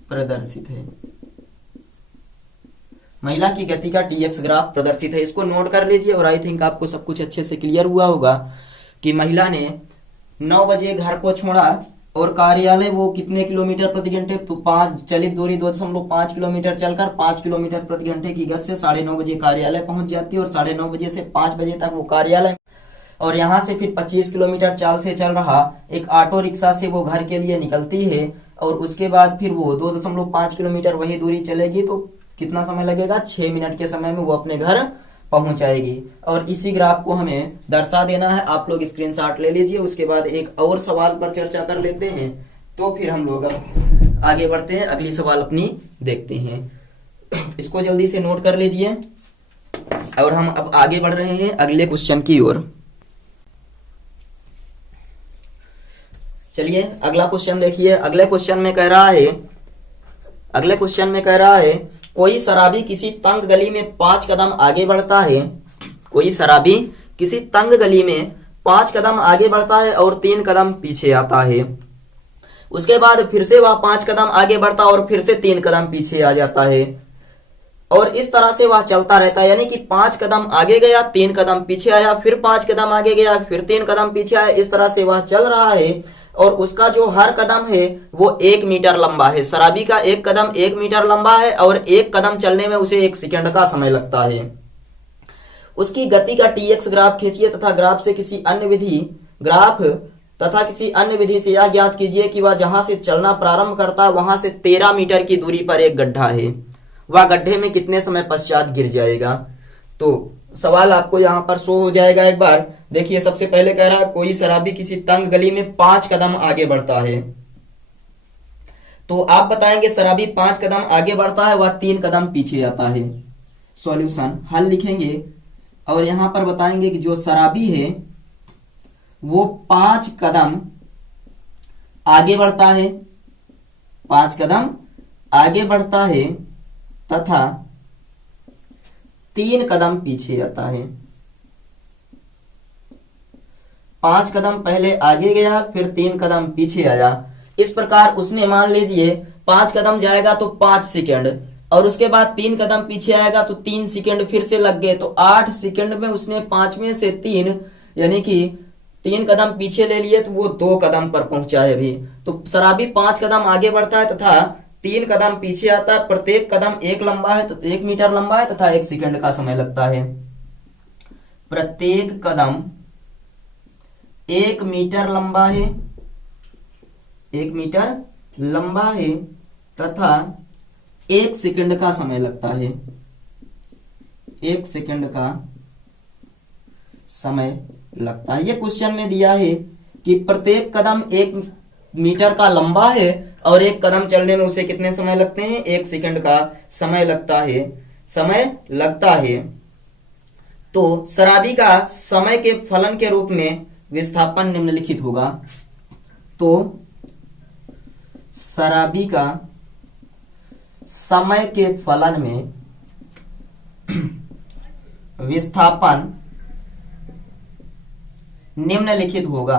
प्रदर्शित है। महिला की गति का टीएक्स ग्राफ प्रदर्शित है। इसको नोट कर लीजिए और आई थिंक आपको सब कुछ अच्छे से क्लियर हुआ होगा कि महिला ने 9 बजे घर को छोड़ा और कार्यालय वो कितने किलोमीटर प्रति घंटे, तो 5 चलित दूरी 2.5 किलोमीटर चलकर 5 किलोमीटर प्रति घंटे की गति से 9:30 बजे कार्यालय पहुंच जाती है। और 9:30 बजे से 5 बजे तक वो कार्यालय, और यहाँ से फिर 25 किलोमीटर चाल से चल रहा एक ऑटो रिक्शा से वो घर के लिए निकलती है। और उसके बाद फिर वो 2.5 किलोमीटर वही दूरी चलेगी तो कितना समय लगेगा, 6 मिनट के समय में वो अपने घर पहुंच आएगी। और इसी ग्राफ को हमें दर्शा देना है। आप लोग स्क्रीनशॉट ले लीजिए। उसके बाद एक और सवाल पर चर्चा कर लेते हैं, तो फिर हम लोग अब आगे बढ़ते हैं, अगली सवाल अपनी देखते हैं। इसको जल्दी से नोट कर लीजिए और हम अब आगे बढ़ रहे हैं अगले क्वेश्चन की ओर। चलिए अगला क्वेश्चन देखिए। अगले क्वेश्चन में कह रहा है कोई शराबी किसी तंग गली में 5 कदम आगे बढ़ता है। कोई शराबी किसी तंग गली में 5 कदम आगे बढ़ता है और 3 कदम पीछे आता है। उसके बाद फिर से वह 5 कदम आगे बढ़ता और फिर से 3 कदम पीछे आ जाता है। और इस तरह से वह चलता रहता है, यानी कि 5 कदम आगे गया, 3 कदम पीछे आया, फिर 5 कदम आगे गया, फिर 3 कदम पीछे आया। इस तरह से वह चल रहा है और उसका जो हर कदम है वो 1 मीटर लंबा है। शराबी का एक कदम 1 मीटर लंबा है और एक कदम चलने में उसे 1 सेकंड का समय लगता है। उसकी गति का टीएक्स ग्राफ खींचिए तथा ग्राफ से किसी अन्य विधि से यह ज्ञात कीजिए कि वह जहां से चलना प्रारंभ करता है वहां से 13 मीटर की दूरी पर एक गड्ढा है। वह गड्ढे में कितने समय पश्चात गिर जाएगा। तो सवाल आपको यहाँ पर शो हो जाएगा एक बार। देखिए सबसे पहले कह रहा है कोई शराबी किसी तंग गली में 5 कदम आगे बढ़ता है। तो आप बताएंगे शराबी 5 कदम आगे बढ़ता है, वह 3 कदम पीछे आता है। सॉल्यूशन हल लिखेंगे और यहां पर बताएंगे कि जो शराबी है वो 5 कदम आगे बढ़ता है, 5 कदम आगे बढ़ता है तथा 3 कदम पीछे आता है। 5 कदम पहले आगे गया फिर 3 कदम पीछे आया। इस प्रकार उसने मान लीजिए 5 कदम जाएगा तो 5 सेकंड और उसके बाद 3 कदम पीछे आएगा तो 3 सेकंड फिर से लग गए, तो 8 सेकंड में उसने 5 में से 3 यानी कि 3 कदम पीछे ले लिए तो वो 2 कदम पर पहुंचा है अभी। तो शराबी 5 कदम आगे बढ़ता है तथा 3 कदम पीछे आता है। प्रत्येक कदम 1 लंबा है तो 1 मीटर लंबा है तथा 1 सेकंड का समय लगता है। प्रत्येक कदम 1 मीटर लंबा है, 1 मीटर लंबा है तथा 1 सेकंड का समय लगता है। 1 सेकंड का समय लगता है। ये क्वेश्चन में दिया है कि प्रत्येक कदम 1 मीटर का लंबा है और 1 कदम चलने में उसे कितने समय लगते हैं, 1 सेकंड का समय लगता है। तो शराबी का समय के फलन के रूप में विस्थापन निम्नलिखित होगा। तो शराबी का समय के फलन में विस्थापन निम्नलिखित होगा।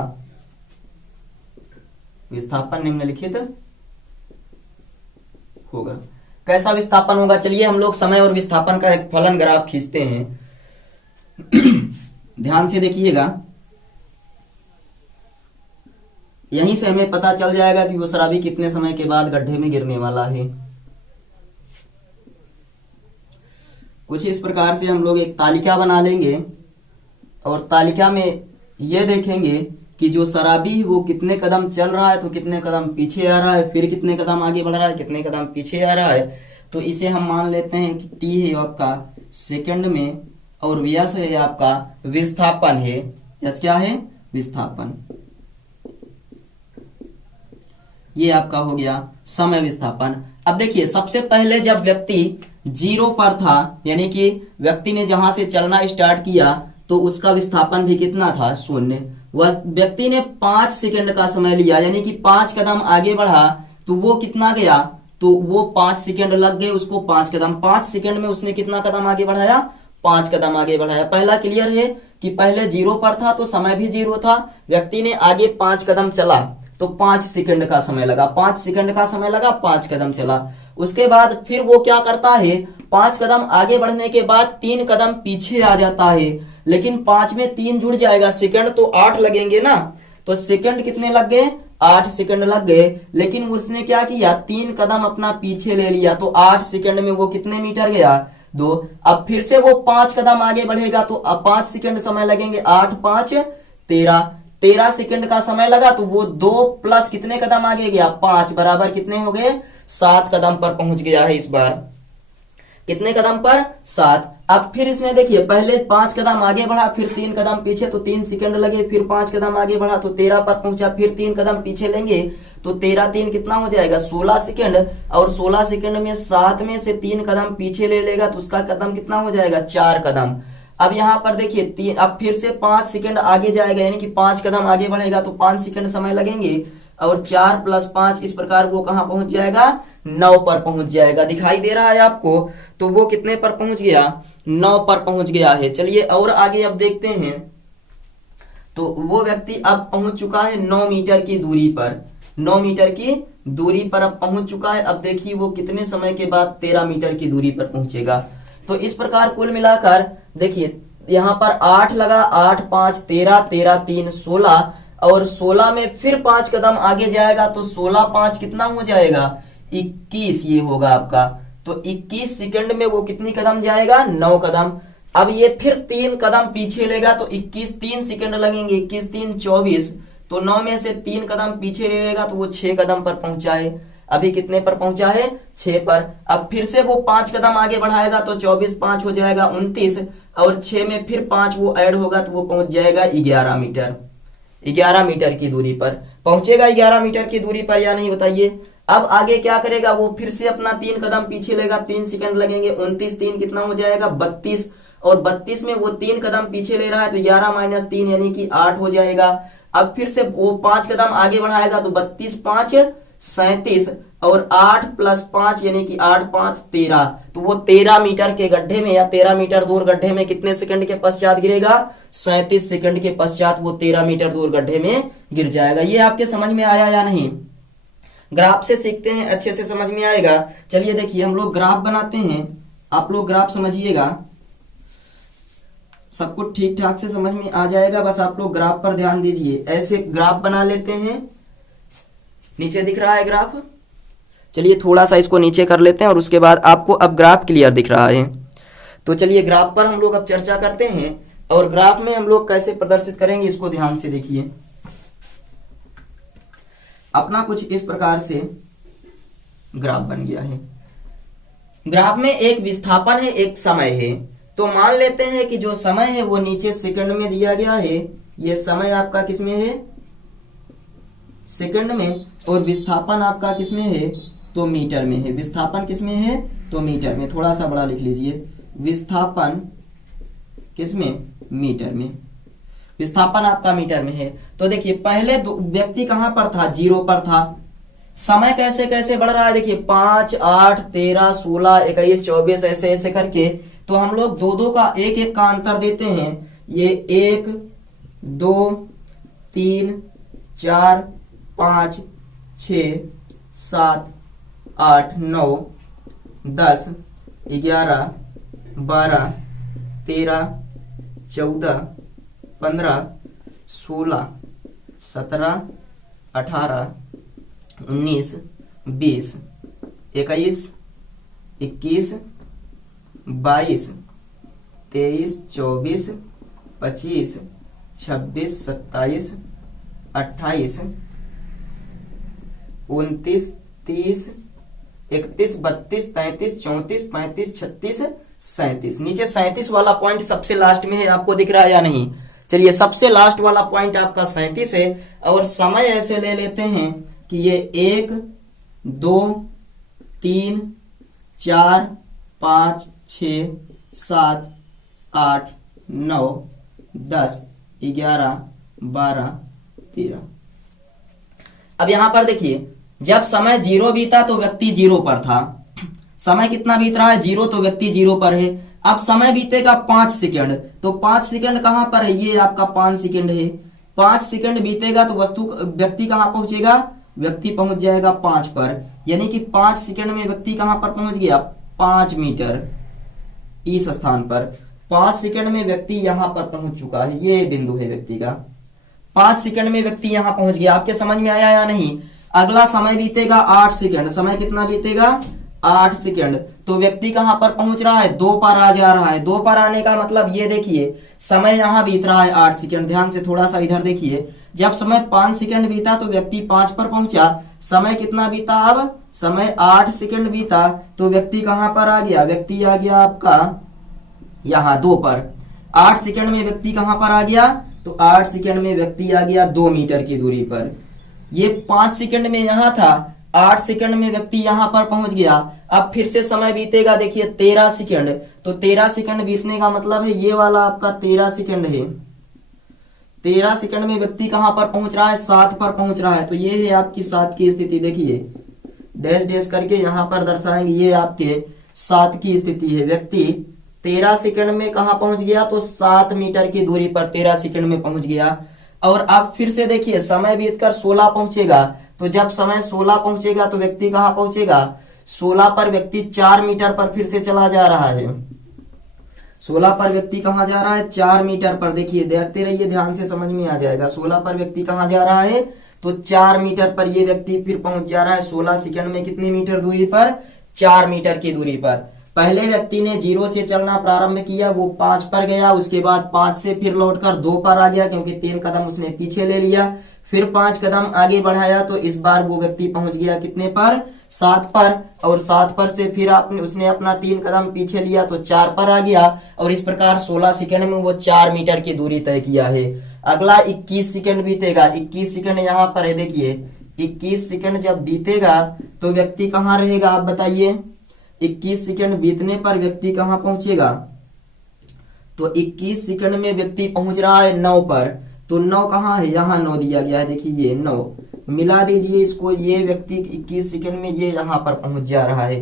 विस्थापन निम्नलिखित होगा। कैसा विस्थापन होगा? चलिए हम लोग समय और विस्थापन का एक फलन ग्राफ खींचते हैं। ध्यान से देखिएगा, यहीं से हमें पता चल जाएगा कि वो शराबी कितने समय के बाद गड्ढे में गिरने वाला है। कुछ इस प्रकार से हम लोग एक तालिका बना लेंगे और तालिका में ये देखेंगे कि जो शराबी वो कितने कदम चल रहा है, तो कितने कदम पीछे आ रहा है, फिर कितने कदम आगे बढ़ रहा है, कितने कदम पीछे आ रहा है। तो इसे हम मान लेते हैं कि टी है आपका सेकंड में और यस है आपका विस्थापन है। यस क्या है? विस्थापन। ये आपका हो गया समय विस्थापन। अब देखिए, सबसे पहले जब व्यक्ति 0 पर था, यानी कि व्यक्ति ने जहां से चलना स्टार्ट किया तो उसका विस्थापन भी कितना था? 0। वह व्यक्ति ने 5 सेकंड का समय लिया, यानी कि 5 कदम आगे बढ़ा तो वो कितना गया? तो वो 5 सेकंड लग गए उसको 5 कदम। 5 सेकंड में उसने कितना कदम आगे बढ़ाया? 5 कदम आगे बढ़ाया। पहला क्लियर है कि पहले 0 पर था तो समय भी 0 था। व्यक्ति ने आगे 5 कदम चला तो 5 सेकंड का समय लगा। 5 सेकंड का समय लगा, 5 कदम चला। उसके बाद फिर वो क्या करता है? 5 कदम आगे बढ़ने के बाद 3 कदम पीछे आ जाता है, लेकिन 5 में 3 जुड़ जाएगा, सेकंड तो 8 लगेंगे ना। तो सेकंड कितने लग गए? 8 सेकंड लग गए। लेकिन उसने क्या किया? 3 कदम अपना पीछे ले लिया, तो 8 सेकंड में वो कितने मीटर गया? 2। अब फिर से वो 5 कदम आगे बढ़ेगा तो अब 5 सेकंड समय लगेंगे। 8 5 13, 13 सेकंड का समय लगा तो वो 2 प्लस कितने कदम आगे गया? 5 बराबर कितने हो गए? 7 कदम पर पहुंच गया है इस बार। कितने कदम पर? 7। अब फिर इसने देखिए, पहले 5 कदम आगे बढ़ा, फिर 3 कदम पीछे तो 3 सेकंड लगे, फिर 5 कदम आगे बढ़ा तो 13 पर पहुंचा, फिर 3 कदम पीछे लेंगे तो 13 3 कितना हो जाएगा? 16 सेकंड। और 16 सेकंड में 7 में से 3 कदम पीछे ले लेगा तो उसका कदम कितना हो जाएगा? 4 कदम। अब यहाँ पर देखिए 3, अब फिर से 5 सेकंड आगे जाएगा, यानी कि 5 कदम आगे बढ़ेगा तो 5 सेकंड समय लगेंगे और 4 + 5 इस प्रकार वो कहां पहुंच जाएगा? 9 पर पहुंच जाएगा। दिखाई दे रहा है आपको? तो वो कितने पर पहुंच गया? 9 पर पहुंच गया है। चलिए और आगे अब देखते हैं। तो वो व्यक्ति अब पहुंच चुका है 9 मीटर की दूरी पर। 9 मीटर की दूरी पर अब पहुंच चुका है। अब देखिए वो कितने समय के बाद 13 मीटर की दूरी पर पहुंचेगा। तो इस प्रकार कुल मिलाकर देखिए, यहाँ पर 8 लगा, 8 5 13, 13 3 16 और 16 में फिर 5 कदम आगे जाएगा तो 16 5 कितना हो जाएगा? 21 ये होगा आपका। तो 21 सेकंड में वो कितनी कदम जाएगा? 9 कदम। अब ये फिर 3 कदम पीछे लेगा तो 21 3 सेकंड लगेंगे, 21 3 24। तो 9 में से 3 कदम पीछे ले लेगा तो वो 6 कदम पर पहुंचा है। अभी कितने पर पहुंचा है? 6 पर। अब फिर से वो 5 कदम आगे बढ़ाएगा तो 24 5 हो जाएगा 29 और 6 में फिर 5 वो ऐड होगा तो वो पहुंच जाएगा 11 मीटर। 11 मीटर की दूरी पर पहुंचेगा। 11 मीटर की दूरी पर या नहीं बताइए? अब आगे क्या करेगा? वो फिर से अपना 3 कदम पीछे लेगा, 3 सेकंड लगेंगे। 29 3 कितना हो जाएगा? 32 और 32 में वो 3 कदम पीछे ले रहा है तो 11 - 3 यानी कि 8 हो जाएगा। अब फिर से वो 5 कदम आगे बढ़ाएगा तो 32 5 37 और 8 + 5 यानी कि 8 5 13। तो वो 13 मीटर के गड्ढे में या 13 मीटर दूर गड्ढे में कितने सेकंड के पश्चात गिरेगा? 37 सेकंड के पश्चात वो 13 मीटर दूर गड्ढे में गिर जाएगा। ये आपके समझ में आया या नहीं? ग्राफ से सीखते हैं, अच्छे से समझ में आएगा। चलिए देखिए हम लोग ग्राफ बनाते हैं, आप लोग ग्राफ समझिएगा, सब कुछ ठीक ठाक से समझ में आ जाएगा। बस आप लोग ग्राफ पर ध्यान दीजिए। ऐसे ग्राफ बना लेते हैं। नीचे दिख रहा है ग्राफ? चलिए थोड़ा सा इसको नीचे कर लेते हैं और उसके बाद आपको अब ग्राफ क्लियर दिख रहा है। तो चलिए ग्राफ पर हम लोग अब चर्चा करते हैं और ग्राफ में हम लोग कैसे प्रदर्शित करेंगे इसको ध्यान से देखिए। अपना कुछ इस प्रकार से ग्राफ बन गया है। ग्राफ में एक विस्थापन है, एक समय है। तो मान लेते हैं कि जो समय है वो नीचे सेकंड में दिया गया है। ये समय आपका किसमें है? सेकंड में। और विस्थापन आपका किसमें है? तो मीटर में है। विस्थापन किसमें है? तो मीटर में। थोड़ा सा बड़ा लिख लीजिए। विस्थापन किसमें? मीटर में। विस्थापन आपका मीटर में है। तो देखिए पहले व्यक्ति कहां पर था? 0 पर था। समय कैसे कैसे बढ़ रहा है देखिए, 5, 8, 13, 16, 21, 24 ऐसे ऐसे करके। तो हम लोग दो दो का एक एक का अंतर देते हैं। ये 1, 2, 3, 4, 5, 6, 7, 8, 9, 10, 11, 12, 13, 14, 15, 16, 17, 18, 19, 20, 21, 21, 22, 23, 24, 25, 26, 27, 28, 29, 30, 31, 32, 33, 34, 35, 36, 37। नीचे 37 वाला पॉइंट सबसे लास्ट में है, आपको दिख रहा है या नहीं? चलिए सबसे लास्ट वाला पॉइंट आपका 37 है। और समय ऐसे ले लेते हैं कि ये 1, 2, 3, 4, 5, 6, 7, 8, 9, 10, 11, 12, 13। अब यहां पर देखिए, जब समय 0 बीता तो व्यक्ति 0 पर था। समय कितना बीत रहा है? 0, तो व्यक्ति 0 पर है। अब समय बीतेगा 5 सेकंड, तो 5 सेकंड कहां पर है? ये आपका 5 सेकंड है। 5 सेकंड बीतेगा तो व्यक्ति कहां पहुंचेगा? व्यक्ति पहुंच जाएगा 5 पर। यानी कि 5 सेकंड में व्यक्ति कहां पर पहुंच गया? 5 मीटर इस स्थान पर। 5 सेकंड में व्यक्ति यहां पर पहुंच चुका है। ये बिंदु है व्यक्ति का। 5 सेकंड में व्यक्ति यहां पहुंच गया। आपके समझ में आया या नहीं? अगला समय बीतेगा 8 सेकंड। समय कितना बीतेगा? 8 सेकंड। तो व्यक्ति कहां पर पहुंच रहा है? 2 पर आ जा रहा है। 2 पर आने का मतलब ये देखिए, समय यहां बीत रहा है 8 सेकंड। ध्यान से थोड़ा सा इधर देखिए, जब समय 5 सेकंड बीता तो व्यक्ति 5 पर पहुंचा। समय कितना बीता? अब समय 8 सेकंड बीता तो व्यक्ति कहां पर आ गया? व्यक्ति आ गया आपका यहां 2 पर। 8 सेकंड में व्यक्ति कहां पर आ गया? तो 8 सेकंड में व्यक्ति आ गया 2 मीटर की दूरी पर। ये 5 सेकंड में यहां था, 8 सेकंड में व्यक्ति यहां पर पहुंच गया। अब फिर से समय बीतेगा देखिए 13 सेकंड। तो 13 सेकंड बीतने का मतलब है ये वाला आपका 13 सेकंड है। 13 सेकंड में व्यक्ति कहां पर पहुंच रहा है? 7 पर पहुंच रहा है। तो ये है आपकी 7 की स्थिति। देखिए डैश डैश करके यहां पर दर्शाएंगे, ये आपके 7 की स्थिति है। व्यक्ति 13 सेकंड में कहां पहुंच गया? तो 7 मीटर की दूरी पर 13 सेकंड में पहुंच गया। और अब फिर से देखिए, समय बीतकर 16 पहुंचेगा। तो जब समय 16 पहुंचेगा तो व्यक्ति कहां पहुंचेगा? 16 पर व्यक्ति 4 मीटर पर फिर से चला जा रहा है। 16 पर व्यक्ति कहां जा रहा है? 4 मीटर पर। देखिए देखते रहिए, ध्यान से समझ में आ जाएगा। 16 पर व्यक्ति कहां जा रहा है? तो 4 मीटर पर ये व्यक्ति फिर पहुंच जा रहा है। 16 सेकंड में कितनी मीटर दूरी पर? 4 मीटर की दूरी पर। पहले व्यक्ति ने 0 से चलना प्रारंभ किया, वो 5 पर गया। उसके बाद 5 से फिर लौटकर 2 पर आ गया, क्योंकि 3 कदम उसने पीछे ले लिया। फिर 5 कदम आगे बढ़ाया तो इस बार वो व्यक्ति पहुंच गया कितने पर? 7 पर। और 7 पर से फिर उसने अपना 3 कदम पीछे लिया तो 4 पर आ गया। और इस प्रकार 16 सेकंड में वो 4 मीटर की दूरी तय किया है। अगला 21 सेकंड बीतेगा। 21 सेकंड यहाँ पर है, देखिए 21 सेकंड जब बीतेगा तो व्यक्ति कहाँ रहेगा? आप बताइए। 21 सेकंड बीतने पर व्यक्ति कहां पहुंचेगा? तो 21 सेकंड में व्यक्ति पहुंच रहा है 9 पर। तो 9 कहां है? यहां 9 दिया गया है। देखिए ये 9 मिला दीजिए इसको। ये व्यक्ति 21 सेकंड में ये यहां पर पहुंच जा रहा है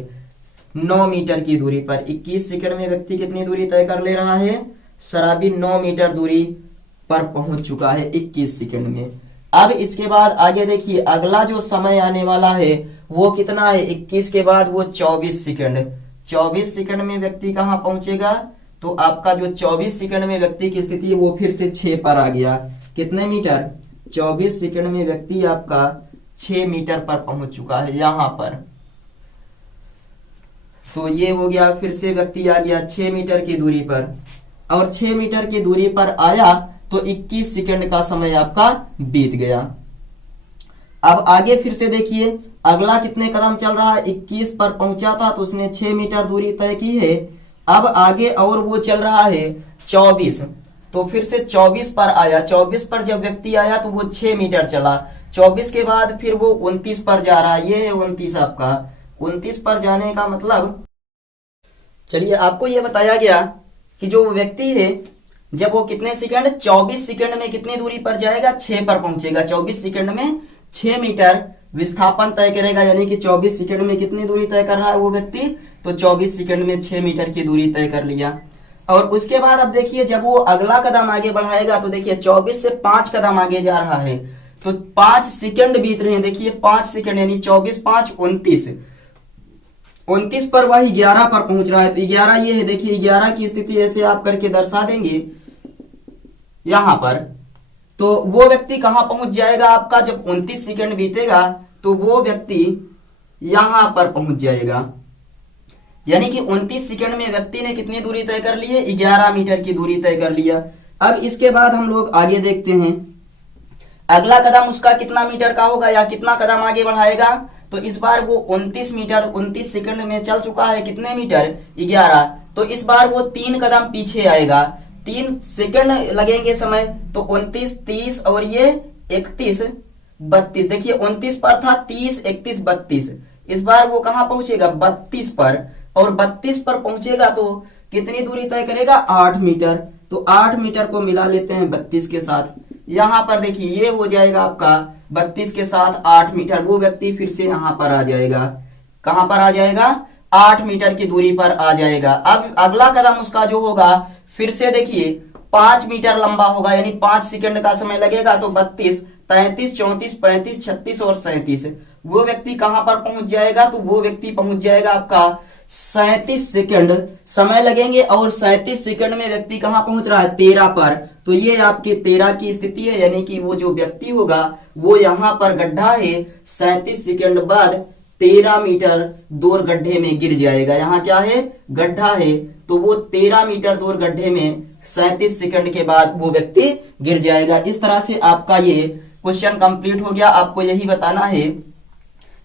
9 मीटर की दूरी पर। 21 सेकंड में व्यक्ति कितनी दूरी तय कर ले रहा है? शराबी 9 मीटर दूरी पर पहुंच चुका है 21 सेकंड में। अब इसके बाद आगे देखिए, अगला जो समय आने वाला है वो कितना है? 21 के बाद वो 24 सेकंड। 24 सेकंड में व्यक्ति कहां पहुंचेगा? तो आपका जो 24 सेकंड में व्यक्ति की स्थिति है वो फिर से 6 पर आ गया। कितने मीटर? 24 सेकंड में व्यक्ति आपका 6 मीटर पर पहुंच चुका है यहां पर। तो ये हो गया, फिर से व्यक्ति आ गया 6 मीटर की दूरी पर। और 6 मीटर की दूरी पर आया तो 21 सेकंड का समय आपका बीत गया। अब आगे फिर से देखिए, अगला कितने कदम चल रहा है? 21 पर पहुंचा था तो उसने 6 मीटर दूरी तय की है। अब आगे और वो चल रहा है 24। तो फिर से 24 पर आया। 24 पर जब व्यक्ति आया तो वो 6 मीटर चला। 24 के बाद फिर वो 29 पर जा रहा है। ये है 29 आपका। 29 पर जाने का मतलब, चलिए आपको ये बताया गया कि जो व्यक्ति है जब वो कितने सेकंड 24 सेकंड में कितनी दूरी पर जाएगा 6 पर पहुंचेगा। 24 सेकंड में 6 मीटर विस्थापन तय करेगा, यानी कि 24 सेकंड में कितनी दूरी तय कर रहा है वो व्यक्ति, तो 24 सेकंड में 6 मीटर की दूरी तय कर लिया। और उसके बाद अब देखिए जब वो अगला कदम आगे बढ़ाएगा तो देखिए 24 से 5 कदम आगे जा रहा है, तो 5 सेकंड बीत रहे हैं। देखिए 5 सेकंड यानी 24 5 29, 29 पर वह 11 पर पहुंच रहा है, तो 11 ये है। देखिए 11 की स्थिति ऐसे आप करके दर्शा देंगे यहां पर, तो वो व्यक्ति कहां पहुंच जाएगा आपका, जब 29 सेकंड बीतेगा तो वो व्यक्ति यहां पर पहुंच जाएगा। यानी कि 29 सेकंड में व्यक्ति ने कितनी दूरी तय कर ली है, 11 मीटर की दूरी तय कर लिया। अब इसके बाद हम लोग आगे देखते हैं अगला कदम उसका कितना मीटर का होगा या कितना कदम आगे बढ़ाएगा। तो इस बार वो 29 मीटर 29 सेकंड में चल चुका है, कितने मीटर 11, तो इस बार वो 3 कदम पीछे आएगा। 3 सेकंड लगेंगे समय, तो 29 30 और ये 31 32। देखिए 29 पर था 30 31 32, इस बार वो कहां पहुंचेगा 32 पर, और 32 पर पहुंचेगा तो कितनी दूरी तय करेगा 8 मीटर। तो 8 मीटर को मिला लेते हैं 32 के साथ, यहां पर देखिए ये हो जाएगा आपका 32 के साथ 8 मीटर। वो व्यक्ति फिर से यहां पर आ जाएगा, कहां पर आ जाएगा 8 मीटर की दूरी पर आ जाएगा। अब अगला कदम उसका जो होगा फिर से देखिए 5 मीटर लंबा होगा, यानी 5 सेकंड का समय लगेगा। तो 32 33 34 35 36 और 37, वो व्यक्ति कहां पर पहुंच जाएगा, तो वो व्यक्ति पहुंच जाएगा आपका 37 सेकंड समय लगेंगे, और 37 सेकंड में व्यक्ति कहां पहुंच रहा है 13 पर। तो ये आपके 13 की स्थिति है, यानी कि वो जो व्यक्ति होगा वो यहां पर गड्ढा है, 37 सेकंड बाद 13 मीटर दूर गड्ढे में गिर जाएगा। यहाँ क्या है गड्ढा है, तो वो 13 मीटर दूर गड्ढे में 37 सेकंड के बाद वो व्यक्ति गिर जाएगा। इस तरह से आपका ये क्वेश्चन कंप्लीट हो गया। आपको यही बताना है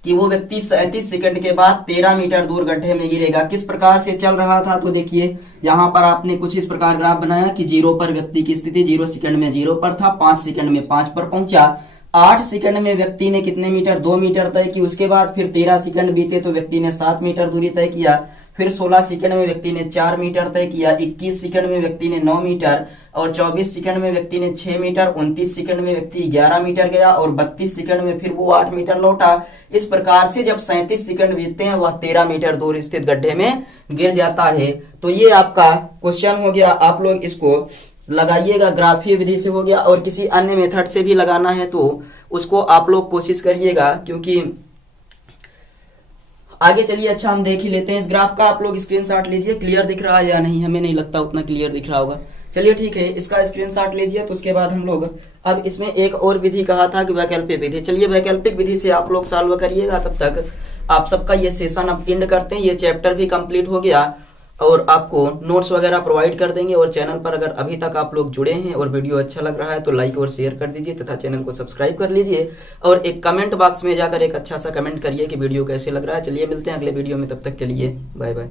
कि वो व्यक्ति 37 सेकंड के बाद 13 मीटर दूर गड्ढे में गिरेगा। किस प्रकार से चल रहा था, तो देखिए यहाँ पर आपने कुछ इस प्रकार ग्राफ बनाया कि 0 पर व्यक्ति की स्थिति 0 सेकंड में 0 पर था, 5 सेकंड में 5 पर पहुंचा, 8 सेकंड में व्यक्ति ने कितने मीटर 2 मीटर तय की। उसके बाद फिर 13 सेकंड बीते तो व्यक्ति ने 7 मीटर दूरी तय किया। फिर 16 सेकंड में व्यक्ति ने 4 मीटर तय किया, 21 सेकंड में व्यक्ति ने 9 मीटर, और 24 सेकंड में व्यक्ति ने 6 मीटर, 29 सेकंड में व्यक्ति 11 मीटर गया, और 32 सेकंड में फिर वो 8 मीटर लौटा। इस प्रकार से जब 37 सेकंड बीतते हैं वह 13 मीटर दूर स्थित गड्ढे में गिर जाता है। तो ये आपका क्वेश्चन हो गया। आप लोग इसको लगाइएगा, ग्राफीय विधि से हो गया, और किसी अन्य मेथड से भी लगाना है तो उसको आप लोग कोशिश करिएगा, क्योंकि आगे चलिए। अच्छा हम देख ही लेते हैं इस ग्राफ का। आप लोग स्क्रीनशॉट लीजिए, क्लियर दिख रहा है या नहीं, हमें नहीं लगता उतना क्लियर दिख रहा होगा। चलिए ठीक है, इसका स्क्रीनशॉट लीजिए। तो उसके बाद हम लोग अब इसमें एक और विधि कहा था कि वैकल्पिक विधि। चलिए वैकल्पिक विधि से आप लोग सॉल्व करिएगा। तब तक आप सबका ये सेशन अब एंड करते हैं। ये चैप्टर भी कंप्लीट हो गया, और आपको नोट्स वगैरह प्रोवाइड कर देंगे। और चैनल पर अगर अभी तक आप लोग जुड़े हैं और वीडियो अच्छा लग रहा है तो लाइक और शेयर कर दीजिए, तथा चैनल को सब्सक्राइब कर लीजिए, और एक कमेंट बॉक्स में जाकर एक अच्छा सा कमेंट करिए कि वीडियो कैसे लग रहा है। चलिए मिलते हैं अगले वीडियो में, तब तक के लिए बाय बाय।